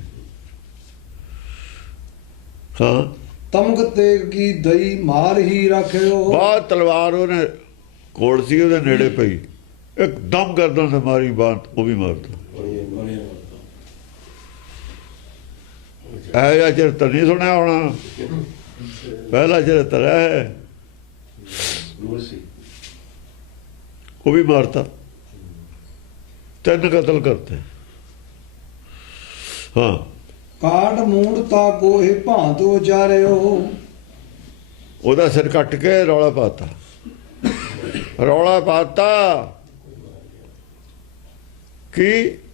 ਹਾਂ, ਤਮਕ ਤੇਗ ਕੀ ਦਈ ਮਾਰ ਹੀ ਰੱਖਿਓ। ਬਾਹਰ ਤਲਵਾਰ ਉਹਨੇ ਕੋਲ ਸੀ ਉਹਦੇ ਨੇੜੇ ਪਈ, ਇੱਕਦਮ ਗਰਦਨ ਤੇ ਮਾਰੀ ਬਾਤ, ਉਹ ਵੀ ਮਾਰਦਾ। ਇਹ ਜਿਹਾ ਚਰਿੱਤਰ ਨਹੀਂ ਸੁਣਿਆ ਹੋਣਾ, ਪਹਿਲਾ ਚਰਿੱਤਰ ਹੈ। ਉਹ ਵੀ ਮਾਰਤਾ, 3 ਕਤਲ ਕਰਤੇ। ਹਾਂ। ਕਾਟ ਮੂੰਡ ਤਾ ਕੋਹੇ ਭਾਂਤ ਉਚਾਰਿਓ। ਉਹਦਾ ਸਿਰ ਕੱਟ ਕੇ ਰੌਲਾ ਪਾਤਾ। ਰੌਲਾ ਪਾਤਾ ਕੀ?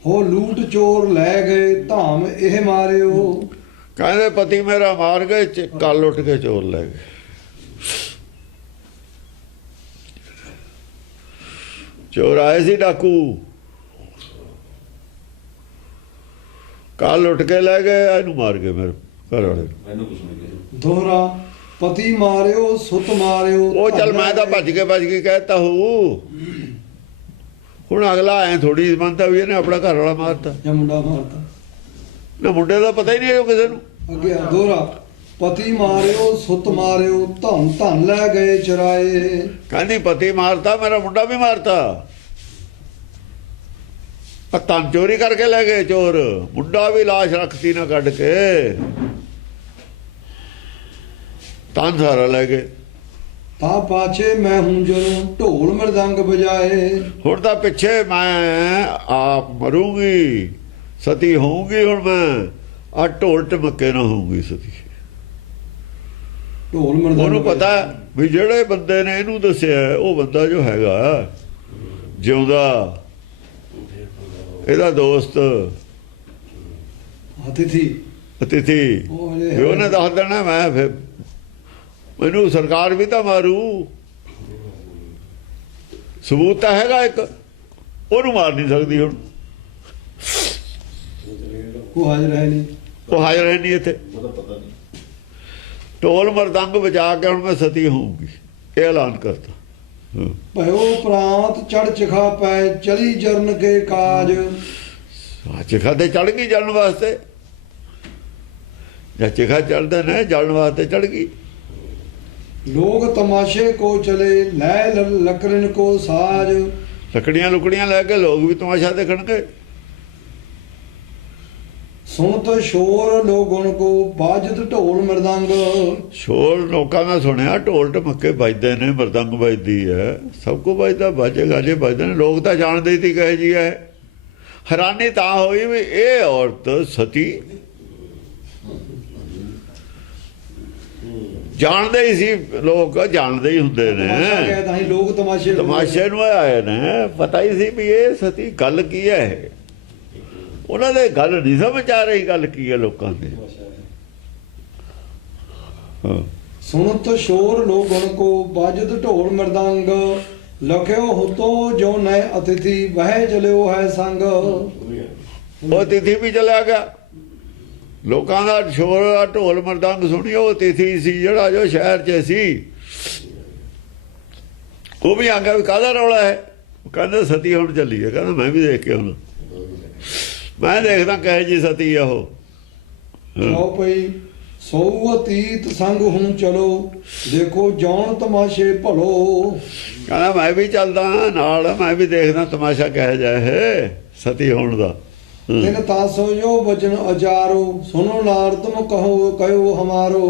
ਹੋ ਲੂਟ ਚੋਰ ਲੈ ਗਏ ਧਾਮ ਇਹ ਮਾਰਿਓ। ਕਹਿੰਦੇ ਪਤੀ ਮੇਰਾ ਮਾਰ ਗਏ, ਕੱਲ ਉੱਠ ਕੇ ਚੋਰ ਲੈ ਗਏ। ਚੋਰ ਆਏ ਸੀ ਡਾਕੂ, ਕੱਲ ਉੱਠ ਕੇ ਲੈ ਗਏ, ਇਹਨੂੰ ਮਾਰ ਗਏ ਮੇਰੇ ਘਰ ਵਾਲੇ। ਦੋਹਰਾ ਪਤੀ ਮਾਰਿਓ ਸੁਤ ਮਾਰਿਓ। ਉਹ ਚੱਲ ਮੈਂ ਤਾਂ ਭੱਜ ਕੇ ਕਹਿਤਾ ਹੂੰ। ਹੁਣ ਅਗਲਾ ਐ ਥੋੜੀ ਮੰਨਦਾ ਵੀ ਇਹਨੇ ਆਪਣਾ ਘਰ ਵਾਲਾ ਮਾਰਤਾ ਜਾਂ ਮੁੰਡਾ ਮਾਰਤਾ ਨਾ। ਮੁੰਡੇ ਦਾ ਪਤਾ ਹੀ ਨਹੀਂ ਉਹ ਕਿਸੇ ਨੂੰ। ਅੱਗੇ ਦੋਹਰਾ ਪਤੀ ਮਾਰਿਓ ਸੁਤ ਮਾਰਿਓ, ਧਨ ਲੈ ਗਏ ਚਰਾਏ। ਕਹਿੰਦੀ ਪਤੀ ਮਾਰਤਾ, ਮੇਰਾ ਮੁੰਡਾ ਵੀ ਮਾਰਤਾ। ਧਨ ਚੋਰੀ ਕਰਕੇ ਲੈ ਗਏ ਚੋਰ, ਮੁੰਡਾ ਵੀ ਲਾਸ਼ ਰੱਖਤੀ ਨਾ ਕੱਢ ਕੇ, ਧਨ ਸਾਰਾ ਲੈ ਗਏ। ਤਾਂ ਪਾਛੇ ਮੈਂ ਹੂੰ ਜਦੋਂ ਢੋਲ ਮਰਦੰਗ ਵਜਾਏ। ਹੁਣ ਤਾਂ ਪਿੱਛੇ ਮੈਂ ਆਪ ਮਰੂੰਗੀ, ਸਤੀ ਹੋਊਗੀ। ਹੁਣ ਮੈਂ ਆ ਢੋਲ ਟਮਕੇ ਨਾ ਹੋਊਗੀ ਸਤੀ। ਢੋਲ ਮਰਦੰਗ ਉਹਨੂੰ ਪਤਾ ਵੀ ਜਿਹੜੇ ਬੰਦੇ ਨੇ ਇਹਨੂੰ ਦੱਸਿਆ, ਉਹ ਬੰਦਾ ਜੋ ਹੈਗਾ ਜਿਉਂਦਾ, ਇਹਦਾ ਦੋਸਤ ਅਤਿਥੀ, ਉਹਨੇ ਦੱਸ ਦੇਣਾ। ਮੈਂ ਫਿਰ ਮੈਨੂੰ ਸਰਕਾਰ ਵੀ ਤਾਂ ਮਾਰੂ। ਸਬੂਤ ਤਾਂ ਹੈਗਾ ਇੱਕ, ਉਹਨੂੰ ਮਾਰ ਨਹੀਂ ਸਕਦੀ। ਹੁਣ ਉਹ ਹਾਜ਼ਰ ਹੈ ਨਹੀਂ, ਉਹ ਹਾਜ਼ਰ ਹੈ ਨਹੀਂ ਇੱਥੇ। ਢੋਲ ਮਰਦੰਗ ਵਜਾ ਕੇ ਹੁਣ ਮੈਂ ਸਤੀ ਹੋਊਗੀ, ਇਹ ਐਲਾਨ ਕਰਤਾ। ਭਇਓ ਪ੍ਰਾਂਤ ਚੜ ਚਿਖਾ ਪੈ ਚਲੀ ਜਰਨ ਕੇ ਕਾਜ। ਚਿਖਾ ਤੇ ਚੜ ਗਈ ਜਲਣ ਵਾਸਤੇ, ਜਾਂ ਚਿਖਾ ਚੜਦੇ ਨੇ ਜਲਣ ਵਾਸਤੇ ਚੜ ਗਈ। ਲੋਕ ਤਮਾਸ਼ੇ ਕੋ ਚਲੇ ਲੈ ਲਕਰਨ ਕੋ ਸਾਜ। ਲੱਕੜੀਆਂ ਲੁਕੜੀਆਂ ਲੈ ਕੇ ਲੋਕ ਵੀ ਤਮਾਸ਼ਾ ਦੇਖਣਗੇ। ਸੁਣਤ ਸ਼ੋਰ ਲੋਗਣ ਕੋ ਬਾਜਤ ਢੋਲ ਮਰਦੰਗ। ਸ਼ੋਰ ਲੋਕਾਂ ਦਾ ਸੁਣਿਆ, ਢੋਲ ਢਮੱਕੇ ਵੱਜਦੇ ਨੇ, ਮਰਦੰਗ ਵੱਜਦੀ ਹੈ, ਸਭ ਕੁਝ ਵੱਜਦਾ, ਬਾਜੇ ਗਾਜੇ ਵੱਜਦੇ ਨੇ। ਲੋਕ ਤਾਂ ਜਾਣਦੇ ਸੀ ਕਹੇ ਜੀ ਹੈ। ਹੈਰਾਨੀ ਤਾਂ ਹੋਈ ਵੀ ਇਹ ਔਰਤ ਸਤੀ, ਜਾਣਦੇ ਹੀ ਸੀ ਲੋਕ, ਜਾਣਦੇ ਹੀ ਹੁੰਦੇ ਨੇ, ਤਾਂ ਹੀ ਲੋਕ ਤਮਾਸ਼ੇ ਤਮਾਸ਼ੇ ਨੂੰ ਆਏ ਨੇ। ਪਤਾ ਹੀ ਸੀ ਵੀ ਇਹ ਸਤੀ। ਗੱਲ ਕੀ ਹੈ ਇਹ? ਉਹਨਾਂ ਦੇ ਗੱਲ ਨਹੀਂ ਸਮਝ ਆ ਰਹੀ, ਗੱਲ ਕੀ ਹੈ ਲੋਕਾਂ ਦੇ। ਸੁਣਤ ਸ਼ੋਰ ਲੋਗਣ ਕੋ ਬਾਜਤ ਢੋਲ ਮਰਦੰਗ। ਲਖਿਓ ਹੁਤੋ ਜੋ ਨੈ ਅਤਿਥੀ ਵਹਿ ਚਲਿਓ ਹੈ ਸੰਗ। ਉਹ ਅਤਿਥੀ ਵੀ ਚਲਿਆ ਗਿਆ। ਲੋਕਾਂ ਦਾ ਸ਼ੋਰ ਢੋਲ ਮਰਦੰਗ ਸੁਣੀ, ਉਹ ਅਤਿਥੀ ਸੀ ਜਿਹੜਾ ਜੋ ਸ਼ਹਿਰ 'ਚ ਸੀ, ਉਹ ਵੀ ਆ ਗਿਆ। ਵੀ ਕਾਹਦਾ ਰੌਲਾ ਹੈ? ਕਹਿੰਦੇ ਸਤੀ ਹੁਣ ਚੱਲੀ ਹੈ। ਕਹਿੰਦਾ ਮੈਂ ਵੀ ਦੇਖ ਕੇ ਆਉਣਾ, ਮੈਂ ਦੇਖਦਾ ਕਹੇ ਜੀ ਸਤੀ ਆ ਉਹ। ਲਓ ਪਈ ਸੌ ਅਤੀਤ ਸੰਗ ਹੁਣ ਚਲੋ ਦੇਖੋ ਜੌਣ ਤਮਾਸ਼ੇ ਭਲੋ। ਕਹਿੰਦਾ ਮੈਂ ਵੀ ਚੱਲਦਾ ਨਾਲ, ਮੈਂ ਵੀ ਦੇਖਦਾ ਤਮਾਸ਼ਾ ਕਹਿ ਜਾਏ ਸਤੀ ਹੋਣ ਦਾ। ਤਿਨ ਤਾਸੋ ਜੋ ਵਚਨ ਅਚਾਰੋ ਸੁਨੋ ਨਾਰ ਤੁਮ ਕਹੋ ਕਹਿਓ ਹਮਾਰੋ।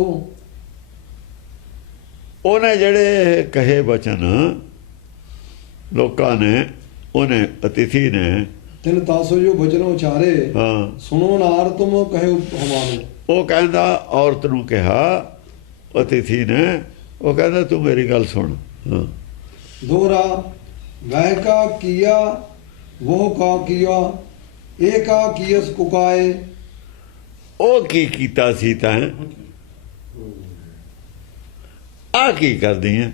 ਉਹਨੇ ਜਿਹੜੇ ਕਹੇ ਬਚਨ ਲੋਕਾਂ ਨੇ, ਉਹਨੇ ਅਤਿਥੀ ਨੇ, ਤਿਨ ਤਾਸੋ ਜੋ ਵਚਨ ਉਚਾਰੇ ਹਾਂ, ਸੁਨੋ ਨਾਰ ਤੁਮ ਕਹਿਓ ਹਮਾਰੋ। ਉਹ ਕਹਿੰਦਾ ਔਰਤ ਨੂੰ ਕਿਹਾ, ਅਤਿਥੀ ਨੇ, ਉਹ ਕਹਿੰਦਾ ਤੂੰ ਮੇਰੀ ਗੱਲ ਸੁਣ। ਦੋਹਰਾ ਵਹਿ ਕਾ ਕੀਆ ਵੋਹ ਕਾ ਕੀਆ ਏਕਾ ਕੀਸ ਕੁਕਾਏ। ਉਹ ਕੀ ਕੀਤਾ ਸੀ ਤਾਂ ਆ ਕੀ ਕਰਦੀ ਹੈ?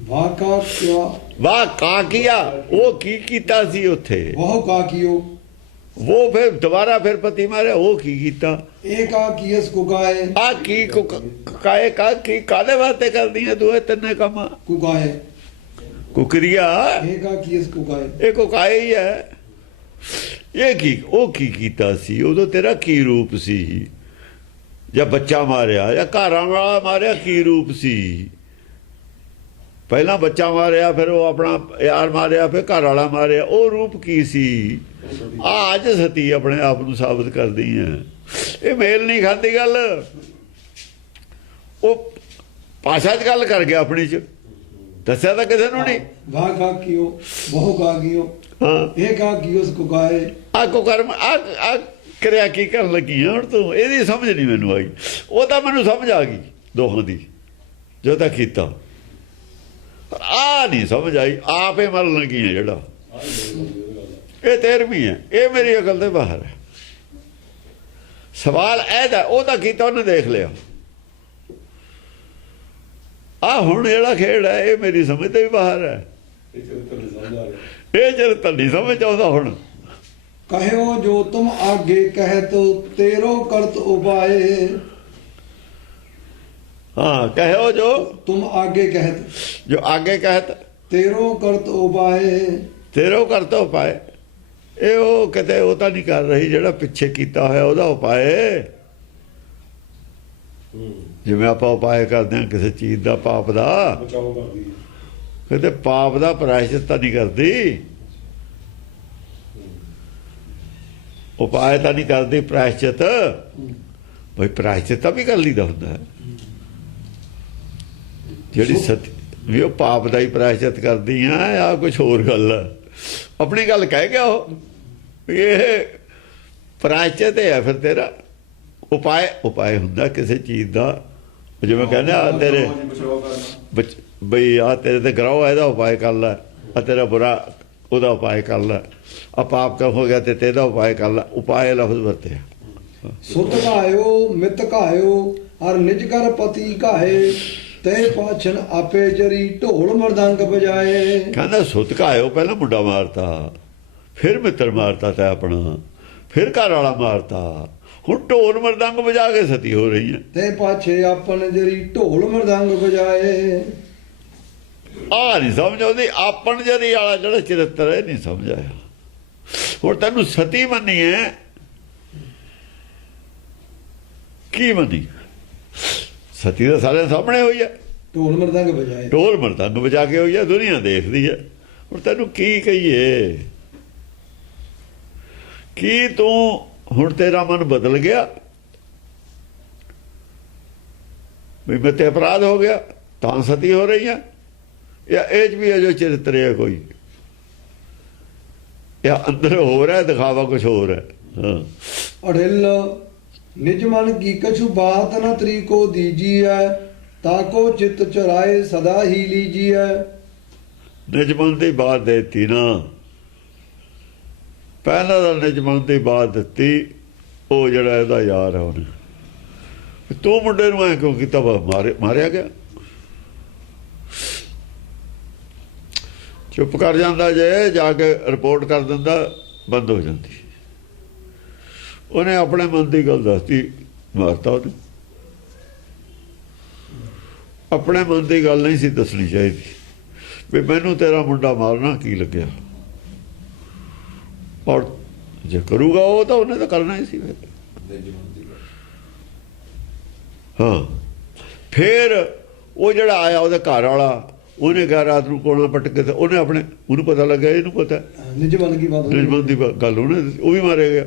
ਵਾਹ ਕਾ ਕੀਆ ਵਾਹ ਕਾ ਕੀਆ, ਉਹ ਕੀ ਕੀਤਾ ਸੀ ਉੱਥੇ? ਵੋਹ ਕਾ ਕੀਓ, ਉਹ ਫਿਰ ਦੁਬਾਰਾ ਫਿਰ ਪਤੀ ਮਾਰਿਆ, ਉਹ ਕੀ ਕੀਤਾ? ਏਕਾ ਕੀਸ ਕੁਕਾਏ। ਆ ਕੀ ਕਾਏ ਕਾ ਕੀ ਕਾਦੇ ਵਾਸਤੇ ਕਰਦੀ ਹੈ ਤੂੰ ਇਹ ਤਿੰਨੇ ਕੰਮ? ਕੁਕਾਏ ਕੁਕਰੀਆ, ਏਕਾ ਕੀਸ ਕੁਕਾਏ। ਇਹ ਕੁਕਾਏ ਹੀ ਹੈ। ਇਹ ਕੀ, ਉਹ ਕੀ ਕੀਤਾ ਸੀ? ਉਦੋਂ ਤੇਰਾ ਕੀ ਰੂਪ ਸੀ? ਜਾਂ ਬੱਚਾ ਮਾਰਿਆ ਜਾਂ ਘਰਾਂ ਵਾਲਾ ਮਾਰਿਆ, ਕੀ ਰੂਪ ਸੀ? ਪਹਿਲਾਂ ਬੱਚਾ ਮਾਰਿਆ, ਫਿਰ ਉਹ ਆਪਣਾ ਯਾਰ ਮਾਰਿਆ, ਫਿਰ ਘਰ ਵਾਲਾ ਮਾਰਿਆ, ਉਹ ਰੂਪ ਕੀ ਸੀ? ਆ ਅੱਜ ਸਤੀ ਆਪਣੇ ਆਪ ਨੂੰ ਸਾਬਤ ਕਰਦੀ ਹੈ। ਇਹ ਮੇਲ ਨਹੀਂ ਖਾਂਦੀ ਗੱਲ। ਉਹ ਭਾਸ਼ਾ 'ਚ ਗੱਲ ਕਰ ਗਿਆ, ਆਪਣੀ 'ਚ ਦੱਸਿਆ ਤਾਂ ਕਿਸੇ ਨੂੰ ਨਹੀਂ। ਵਾਹ ਕਾ ਕੀਓ ਵੋਹ ਕਾ ਕੀਓ ਹਾਂ, ਏਕਾ ਕੀਸ ਕੁਕਾਏ। ਆ ਕੋ ਕਰਮ ਆ ਕਰਿਆ ਕੀ ਕਰਨ ਲੱਗੀ ਹੁਣ ਤੂੰ? ਇਹਦੀ ਸਮਝ ਨਹੀਂ ਮੈਨੂੰ ਆਈ। ਉਹ ਤਾਂ ਮੈਨੂੰ ਸਮਝ ਆ ਗਈ ਦੋਹਾਂ ਦੀ ਜੋ ਤਾਂ ਕੀਤਾ, ਆ ਨਹੀਂ ਸਮਝ ਆਈ। ਆਪੇ ਮਰਨ ਲੱਗੀ ਹੈ ਜਿਹੜਾ। ਇਹ 13ਵੀਂ ਹੈ, ਇਹ ਮੇਰੀ ਅਕਲ ਦੇ ਬਾਹਰ ਹੈ। ਸਵਾਲ ਇਹਦਾ, ਉਹ ਤਾਂ ਕੀਤਾ, ਉਹਨੇ ਦੇਖ ਲਿਆ। ਆ ਹੁਣ ਜਿਹੜਾ ਖੇਡ ਹੈ, ਇਹ ਮੇਰੀ ਸਮਝ ਤੋਂ ਵੀ ਬਾਹਰ ਹੈ। ਇਹ ਜਦ ਤਾਂ ਨਹੀਂ ਸਮਝ ਆਉਂਦਾ ਹੁਣ। ਕਹਿਓ ਜੋ ਤੁਮ ਆਗੇ ਕਹਿਤ ਤੇਰੋ ਕਰਤ ਉਪਾਏ। ਹਾਂ, ਕਹਿਓ ਜੋ ਤੁਮ ਆਗੇ ਕਹਿਤ, ਜੋ ਆਗੇ ਕਹਿਤ ਤੇਰੋ ਕਰਤ ਉਪਾਏ। ਤੇਰੋ ਕਰਤਾ ਉਪਾਏ। ਇਹ ਉਹ ਕਿਤੇ ਉਹ ਤਾਂ ਨਹੀਂ ਕਰ ਰਹੀ ਜਿਹੜਾ ਪਿੱਛੇ ਕੀਤਾ ਹੋਇਆ ਉਹਦਾ ਉਪਾਏ। ਜਿਵੇਂ ਆਪਾਂ ਉਪਾਏ ਕਰਦੇ ਹਾਂ ਕਿਸੇ ਚੀਜ਼ ਦਾ, ਪਾਪ ਦਾ, ਕਿਤੇ ਪਾਪ ਦਾ ਪ੍ਰਾਇਸ਼ਚਿਤ ਤਾਂ ਨਹੀਂ ਕਰਦੀ। ਉਪਾਏ ਤਾਂ ਨਹੀਂ ਕਰਦੀ, ਪ੍ਰਾਇਸ਼ਚਿਤ। ਬਈ ਪ੍ਰਾਇਸ਼ਚਿਤ ਤਾਂ ਵੀ ਕਰ ਲਈਦਾ ਹੁੰਦਾ ਹੈ। ਜਿਹੜੀ ਸਤੀ ਵੀ ਉਹ ਪਾਪ ਦਾ ਹੀ ਪ੍ਰਾਇਸ਼ਚਿਤ ਕਰਦੀ ਆ, ਆ ਕੁਛ ਹੋਰ ਗੱਲ ਹੈ। ਆਪਣੀ ਗੱਲ ਕਹਿ ਗਿਆ ਉਹ ਵੀ ਇਹ ਪ੍ਰਾਇਸ਼ਚਿਤ ਹੈ। ਫਿਰ ਤੇਰਾ ਉਪਾਏ ਹੁੰਦਾ ਕਿਸੇ ਚੀਜ਼ ਦਾ। ਜਿਵੇਂ ਕਹਿੰਦੇ ਆ ਤੇਰੇ ਬਈ ਆ ਤੇਰੇ ਤੇ ਗਰਾਹ, ਇਹਦਾ ਉਪਾਏ ਕਰ ਲੈ। ਆ ਤੇਰਾ ਬੁਰਾ, ਉਹਦਾ ਉਪਾਏ ਕਰ ਲੈ। ਆ ਪਾਪ ਕਰ ਹੋ ਗਿਆ ਤੇ ਤੇਰਾ ਉਪਾਏ ਕਰ ਲੈ। ਉਪਾਏ ਲਫ਼ਜ਼ ਵਰਤਿਆ। ਸੁਤ ਘਾਇਓ ਮਿਤ ਘਾਇਓ ਹਰ ਨਿਜ ਕਰ ਪਤੀ ਕਾਹੇ ਤੇ ਪਾਛਨ ਆਪੇ ਜਰੀ ਢੋਲ ਮਰਦੰਗ ਵਜਾਏ। ਕਹਿੰਦਾ ਸੁੱਤ ਘਾਇਓ, ਪਹਿਲਾਂ ਮੁੰਡਾ ਮਾਰਤਾ, ਫਿਰ ਮਿੱਤਰ ਮਾਰਤਾ ਤੈ ਆਪਣਾ, ਫਿਰ ਘਰ ਵਾਲਾ ਮਾਰਤਾ, ਹੁਣ ਢੋਲ ਮਰਦੰਗ ਵਜਾ ਕੇ ਸਤੀ ਹੋ ਰਹੀ ਹੈ। ਤੇ ਪਾਛੇ ਆਪਨ ਜਰੀ ਢੋਲ ਮਰਦੰਗ ਵਜਾਏ। ਆ ਨਹੀਂ ਸਮਝ ਆਉਂਦੀ, ਆਪਣ ਜਰੀ ਵਾਲਾ ਜਿਹੜਾ ਚਰਿੱਤਰ ਹੈ ਨਹੀਂ ਸਮਝ ਆਇਆ। ਹੁਣ ਤੈਨੂੰ ਸਤੀ ਮੰਨੀ ਹੈ, ਕੀ ਮੰਨੀ? ਸਤੀ ਦਾ ਸਾਰੇ ਸਾਹਮਣੇ ਹੋਈ ਹੈ, ਢੋਲ ਮਰਦੰਗ ਵਜਾਏ, ਢੋਲ ਮਰਦੰਗ ਵਜਾ ਕੇ ਹੋਈ ਹੈ, ਦੁਨੀਆ ਦੇਖਦੀ ਹੈ। ਹੁਣ ਤੈਨੂੰ ਕੀ ਕਹੀਏ? ਕੀ ਤੂੰ ਹੁਣ ਤੇਰਾ ਮਨ ਬਦਲ ਗਿਆ ਵੀ ਮੇਰੇ ਤੇ ਅਪਰਾਧ ਹੋ ਗਿਆ ਤਾਂ ਸਤੀ ਹੋ ਰਹੀ ਹੈ, ਜਾਂ ਇਹ 'ਚ ਵੀ ਅਜੋ ਚਰਿੱਤਰ ਹੈ ਕੋਈ, ਜਾਂ ਅੰਦਰ ਹੋ ਰਿਹਾ ਦਿਖਾਵਾ ਕੁਛ ਹੋਰ ਹੈ। ਹਾਂ, ਅੜਿਲ ਨਿਜ ਮਨ ਕੀ ਕਛੂ ਬਾਤ ਨ ਤਰੀਕੋ ਦੀਜੀਐ ਤਾਕੋ ਚਿਤ ਚੁਰਾਏ ਸਦਾ ਹੀ ਲੀਜੀਐ। ਨਿਜ ਮਨ ਦੀ ਬਾਤ ਦੇਤੀ ਨਾ, ਪਹਿਲਾਂ ਤਾਂ ਨਿਜ ਮਨ ਦੀ ਬਾਤ ਦਿੱਤੀ, ਉਹ ਜਿਹੜਾ ਇਹਦਾ ਯਾਰ ਹੈ ਉਹਨੇ, ਤੂੰ ਮੁੰਡੇ ਨੂੰ ਐਂ ਕਿਉਂ ਕੀਤਾ? ਮਾਰਿਆ ਗਿਆ, ਚੁੱਪ ਕਰ ਜਾਂਦਾ, ਜੇ ਜਾ ਕੇ ਰਿਪੋਰਟ ਕਰ ਦਿੰਦਾ ਬੰਦ ਹੋ ਜਾਂਦੀ। ਉਹਨੇ ਆਪਣੇ ਮਨ ਦੀ ਗੱਲ ਦੱਸਤੀ, ਮਾਰਤਾ ਉਹਨੇ। ਆਪਣੇ ਮਨ ਦੀ ਗੱਲ ਨਹੀਂ ਸੀ ਦੱਸਣੀ ਚਾਹੀਦੀ ਵੀ ਮੈਨੂੰ ਤੇਰਾ ਮੁੰਡਾ ਮਾਰਨਾ ਕੀ ਲੱਗਿਆ, ਔਰ ਜੇ ਕਰੂਗਾ ਉਹ ਤਾਂ ਉਹਨੇ ਤਾਂ ਕਰਨਾ ਹੀ ਸੀ। ਹਾਂ, ਫਿਰ ਉਹ ਜਿਹੜਾ ਆਇਆ ਉਹਦੇ ਘਰ ਵਾਲਾ, ਉਹਨੇ ਕਿਹਾ ਰਾਤ ਨੂੰ ਕੋਣਾ ਪੱਟ ਕੇ, ਉਹਨੇ ਆਪਣੇ, ਉਹਨੂੰ ਪਤਾ ਲੱਗਿਆ, ਇਹਨੂੰ ਪਤਾ ਨਿਜ ਮਨ ਦੀ ਬਾਤ, ਨਿਜ ਮਨ ਦੀ ਗੱਲ, ਉਹਨੇ ਉਹ ਵੀ ਮਾਰਿਆ ਗਿਆ।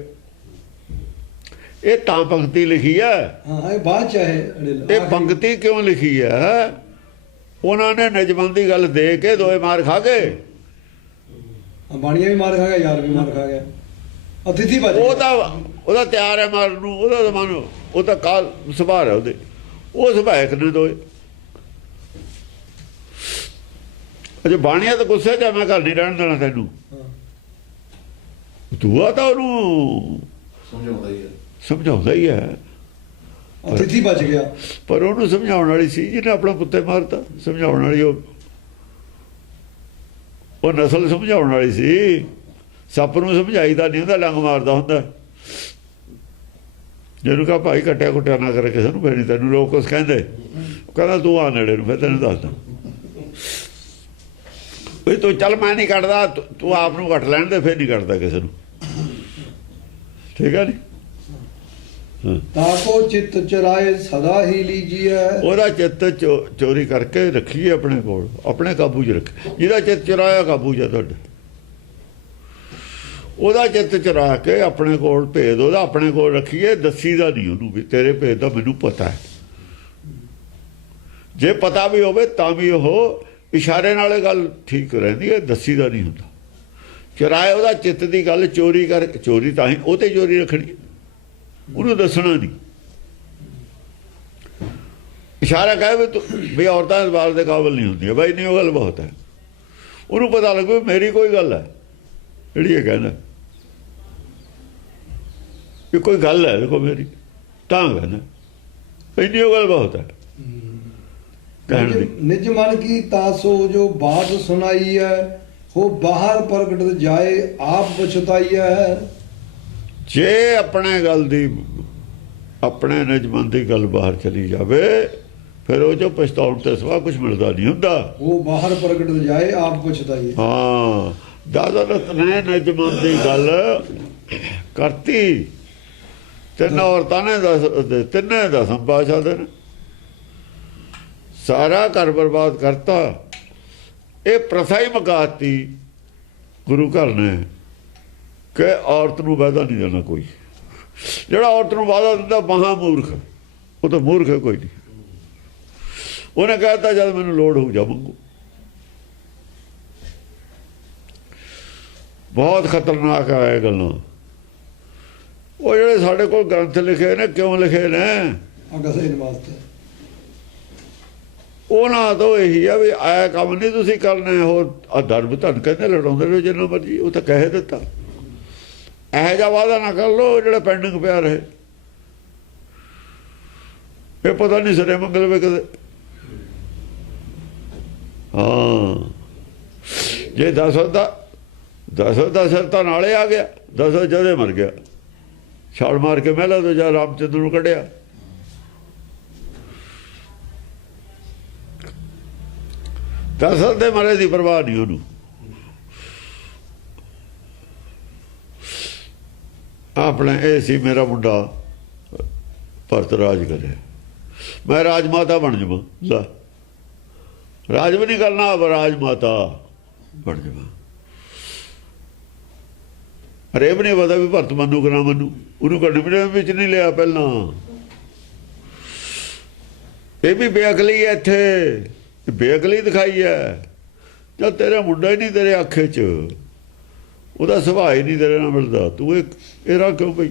ਇਹ ਤਾਂ ਪੰਕਤੀ ਲਿਖੀ ਹੈ। ਹਾਂ, ਇਹ ਬਾਤ ਚਾਹੇ ਇਹ ਪੰਕਤੀ ਕਿਉਂ ਲਿਖੀ ਹੈ? ਉਹਨਾਂ ਨੇ ਨਿਜ ਮਨ ਦੀ ਗੱਲ ਦੇ ਕੇ ਦੋਏ ਮਾਰ ਖਾ ਗਏ। ਬਾਣੀਆ ਵੀ ਮਾਰ ਖਾ ਗਿਆ, ਯਾਰ ਵੀ ਮਾਰ ਖਾ ਗਿਆ, ਅਤਿਥੀ ਬਚ ਉਹ ਤਾਂ ਉਹਦਾ ਤਿਆਰ ਹੈ ਮਾਰਨ ਨੂੰ, ਉਹਦਾ ਮਨ, ਉਹ ਤਾਂ ਕਾਲ ਸੁਭਾਅ ਹੈ ਉਹਦੇ, ਉਹ ਸੁਭਾਅਕ ਨੇ ਦੋਏ। ਅਜੇ ਬਾਣੀਆ ਤਾਂ ਗੁੱਸੇ 'ਚ ਮੈਂ ਘਰ ਨਹੀਂ ਰਹਿਣ ਦੇਣਾ ਤੈਨੂੰ, ਤੂੰ ਆ ਤਾਂ ਉਹਨੂੰ ਸਮਝਾਉਂਦਾ ਹੀ ਹੈ। ਅਤਿਥੀ ਬਚ ਗਿਆ, ਪਰ ਉਹਨੂੰ ਸਮਝਾਉਣ ਵਾਲੀ ਸੀ ਜਿਹਨੇ ਆਪਣਾ ਪੁੱਤੇ ਮਾਰਤਾ। ਸਮਝਾਉਣ ਵਾਲੀ ਉਹ ਨਸਲ ਸਮਝਾਉਣ ਵਾਲੀ ਸੀ। ਸੱਪ ਨੂੰ ਸਮਝਾਈਦਾ ਨਹੀਂ ਹੁੰਦਾ, ਲੰਗ ਮਾਰਦਾ ਹੁੰਦਾ। ਜਿਹਨੂੰ ਕਹਾ ਭਾਈ ਕੱਟਿਆ ਕੁੱਟਿਆ ਨਾ ਕਰੇ ਕਿਸੇ ਨੂੰ, ਫਿਰ ਨਹੀਂ ਤੈਨੂੰ ਲੋਕ ਕੁਛ ਕਹਿੰਦੇ। ਕਹਿੰਦਾ ਤੂੰ ਆ ਨੇੜੇ ਨੂੰ, ਫਿਰ ਤੈਨੂੰ ਦੱਸਦਾ ਵੀ ਤੂੰ ਚੱਲ, ਮੈਂ ਨਹੀਂ ਕੱਟਦਾ, ਤੂੰ ਆਪ ਨੂੰ ਕੱਟ ਲੈਣ ਦੇ, ਫਿਰ ਨਹੀਂ ਕੱਟਦਾ ਕਿਸੇ ਨੂੰ। ਠੀਕ ਹੈ ਨੀ? ਤਾਕੋ ਚਿੱਤ ਚੁਰਾਏ ਸਦਾ ਹੀ ਲੀਜੀਐ। ਉਹਦਾ ਚਿੱਤ ਚੋਰੀ ਕਰਕੇ ਰੱਖੀਏ ਆਪਣੇ ਕੋਲ, ਆਪਣੇ ਕਾਬੂ 'ਚ ਰੱਖੇ। ਜਿਹਦਾ ਚਿੱਤ ਚੁਰਾਇਆ ਕਾਬੂ 'ਚ ਤੁਹਾਡੇ, ਉਹਦਾ ਚਿੱਤ ਚੁਰਾ ਕੇ ਆਪਣੇ ਕੋਲ ਭੇਦ ਉਹਦਾ ਆਪਣੇ ਕੋਲ ਰੱਖੀਏ। ਦੱਸੀਦਾ ਨਹੀਂ ਉਹਨੂੰ ਵੀ ਤੇਰੇ ਭੇਦ ਦਾ ਮੈਨੂੰ ਪਤਾ ਹੈ। ਜੇ ਪਤਾ ਵੀ ਹੋਵੇ ਤਾਂ ਵੀ ਉਹ ਇਸ਼ਾਰੇ ਨਾਲ ਗੱਲ ਠੀਕ ਰਹਿੰਦੀ ਹੈ, ਦੱਸੀਦਾ ਨਹੀਂ ਹੁੰਦਾ। ਚੁਰਾਏ ਉਹਦਾ ਚਿੱਤ ਦੀ ਗੱਲ, ਚੋਰੀ ਕਰਕੇ, ਚੋਰੀ ਤਾਂ ਹੀ ਉਹ ਤੇ ਚੋਰੀ ਰੱਖਣੀ, ਉਹਨੂੰ ਦੱਸਣਾ ਨਹੀਂ। ਇਸ਼ਾਰਾ ਕਹੇ ਵੀ ਤੂੰ ਵੀ ਔਰਤਾਂ ਇਸ ਬਾਤ ਦੇ ਕਾਬਲ ਨਹੀਂ ਹੁੰਦੀਆਂ, ਬਾਈ ਨਹੀਂ ਉਹ ਗੱਲ ਬਹੁਤ ਹੈ। ਉਹਨੂੰ ਪਤਾ ਲੱਗੂ ਮੇਰੀ ਕੋਈ ਗੱਲ ਹੈ ਜਿਹੜੀ ਇਹ ਕਹਿੰਦਾ, ਕਿ ਕੋਈ ਗੱਲ ਹੈ ਦੇਖੋ ਮੇਰੀ, ਤਾਂ ਕਹਿੰਦਾ ਇੰਨੀ ਉਹ ਗੱਲ ਬਹੁਤ ਹੈ। ਨਿਜ ਮਨ ਕੀ ਤਾਸੋ ਜੋ ਬਾਤ ਸੁਣਾਈ ਹੈ, ਹੋ ਬਾਹਰ ਪ੍ਰਗਟ ਜਾਏ ਆਪ ਪਛਤਾਈ ਹੈ। ਜੇ ਆਪਣੇ ਗੱਲ ਦੀ, ਆਪਣੇ ਨਿਜ ਮਨ ਦੀ ਗੱਲ ਬਾਹਰ ਚਲੀ ਜਾਵੇ, ਫਿਰ ਉਹ ਜੋ ਪਛਤਾਉਣ ਤੇ ਸਵਾ ਕੁਝ ਮਿਲਦਾ ਨਹੀਂ ਹੁੰਦਾ। ਉਹ ਬਾਹਰ ਪ੍ਰਗਟ ਜਾਏ ਆਪ ਪਛਤਾਈ। ਹਾਂ, ਦਾਦਾ ਨੇ ਨਿਜ ਮਨ ਦੀ ਗੱਲ ਕਰਤੀ। ਤਿੰਨ ਔਰਤਾਂ ਨੇ ਤਿੰਨੇ ਦਸਮ ਪਾਤਸ਼ਾਹ ਦੇ ਨੇ ਸਾਰਾ ਘਰ ਬਰਬਾਦ ਕਰਤਾ। ਇਹ ਪ੍ਰਥਾ ਹੀ ਮੁਕਾਤੀ ਗੁਰੂ ਘਰ ਨੇ ਕਿ ਔਰਤ ਨੂੰ ਵਾਅਦਾ ਨਹੀਂ ਦੇਣਾ ਕੋਈ। ਜਿਹੜਾ ਔਰਤ ਨੂੰ ਵਾਅਦਾ ਦਿੰਦਾ ਮਹਾ ਮੂਰਖ, ਉਹ ਤਾਂ ਮੂਰਖ ਹੈ ਕੋਈ ਨਹੀਂ। ਉਹਨੇ ਕਹਿਤਾ ਜਦ ਮੈਨੂੰ ਲੋੜ ਹੋ ਜਾ ਮੰਗੂ। ਬਹੁਤ ਖਤਰਨਾਕ ਹੈ ਇਹ ਗੱਲਾਂ। ਉਹ ਜਿਹੜੇ ਸਾਡੇ ਕੋਲ ਗ੍ਰੰਥ ਲਿਖੇ ਨੇ, ਕਿਉਂ ਲਿਖੇ ਨੇ? ਉਹਨਾਂ ਤੋਂ ਇਹੀ ਆ ਵੀ ਆਇਆ ਕੰਮ ਨਹੀਂ ਤੁਸੀਂ ਕਰਨਾ। ਹੋਰ ਧਰਮ ਧਨ ਕਹਿੰਦੇ ਲੜਾਉਂਦੇ ਰਹੋ ਜਿੰਨਾ ਮਰਜੀ, ਉਹ ਤਾਂ ਕਹਿ ਦਿੱਤਾ। ਇਹੋ ਜਿਹਾ ਵਾਅਦਾ ਨਾ ਕਰ ਲਓ ਜਿਹੜਾ ਪੈਂਡਿੰਗ ਪਿਆ ਰਹੇ। ਇਹ ਪਤਾ ਨਹੀਂ ਸਿਰੇ ਮੰਗਲ ਵੇ ਕਦੇ। ਹਾਂ ਜੇ ਦਸੋ ਦਾ ਸਿਰ ਤਾਂ ਨਾਲੇ ਆ ਗਿਆ, ਦਸੋ ਜਦੇ ਮਰ ਗਿਆ, ਛਾਲ ਮਾਰ ਕੇ ਮਹਿਲਾ ਤੋਂ ਜਾ ਰਾਮਚੰਦਰ ਨੂੰ ਕੱਢਿਆ। ਦਸਰ ਦੇ ਮਰੇ ਦੀ ਪਰਵਾਹ ਨਹੀਂ ਉਹਨੂੰ। ਆਪਣਾ ਇਹ ਸੀ ਮੇਰਾ ਮੁੰਡਾ ਭਰਤ ਰਾਜ ਕਰੇ, ਮੈਂ ਰਾਜ ਮਾਤਾ ਬਣ ਜਾਵਾਂ। ਲਾ ਰਾਜ ਵੀ ਨਹੀਂ ਕਰਨਾ, ਰਾਜ ਮਾਤਾ ਬਣ ਜਾਵਾਂ। ਅਰੇ ਵੀ ਨਹੀਂ ਪਤਾ ਵੀ ਭਰਤ ਮੰਨੂ ਕਿ ਨਾ ਮੰਨੂ, ਉਹਨੂੰ ਕੰਡਮੀਨੀਅਮ ਵਿੱਚ ਨਹੀਂ ਲਿਆ ਪਹਿਲਾਂ। ਇਹ ਵੀ ਬੇਅਕਲੀ ਹੈ, ਇੱਥੇ ਬੇਅਕਲੀ ਦਿਖਾਈ ਹੈ। ਜਦ ਤੇਰਾ ਮੁੰਡਾ ਹੀ ਨਹੀਂ ਤੇਰੇ ਆਖੇ 'ਚ, ਉਹਦਾ ਸੁਭਾਅ ਹੀ ਨਹੀਂ ਤੇਰੇ ਨਾਲ ਮਿਲਦਾ, ਤੂੰ ਇਹ ਰਾਹ ਕਿਉਂ ਪਈ?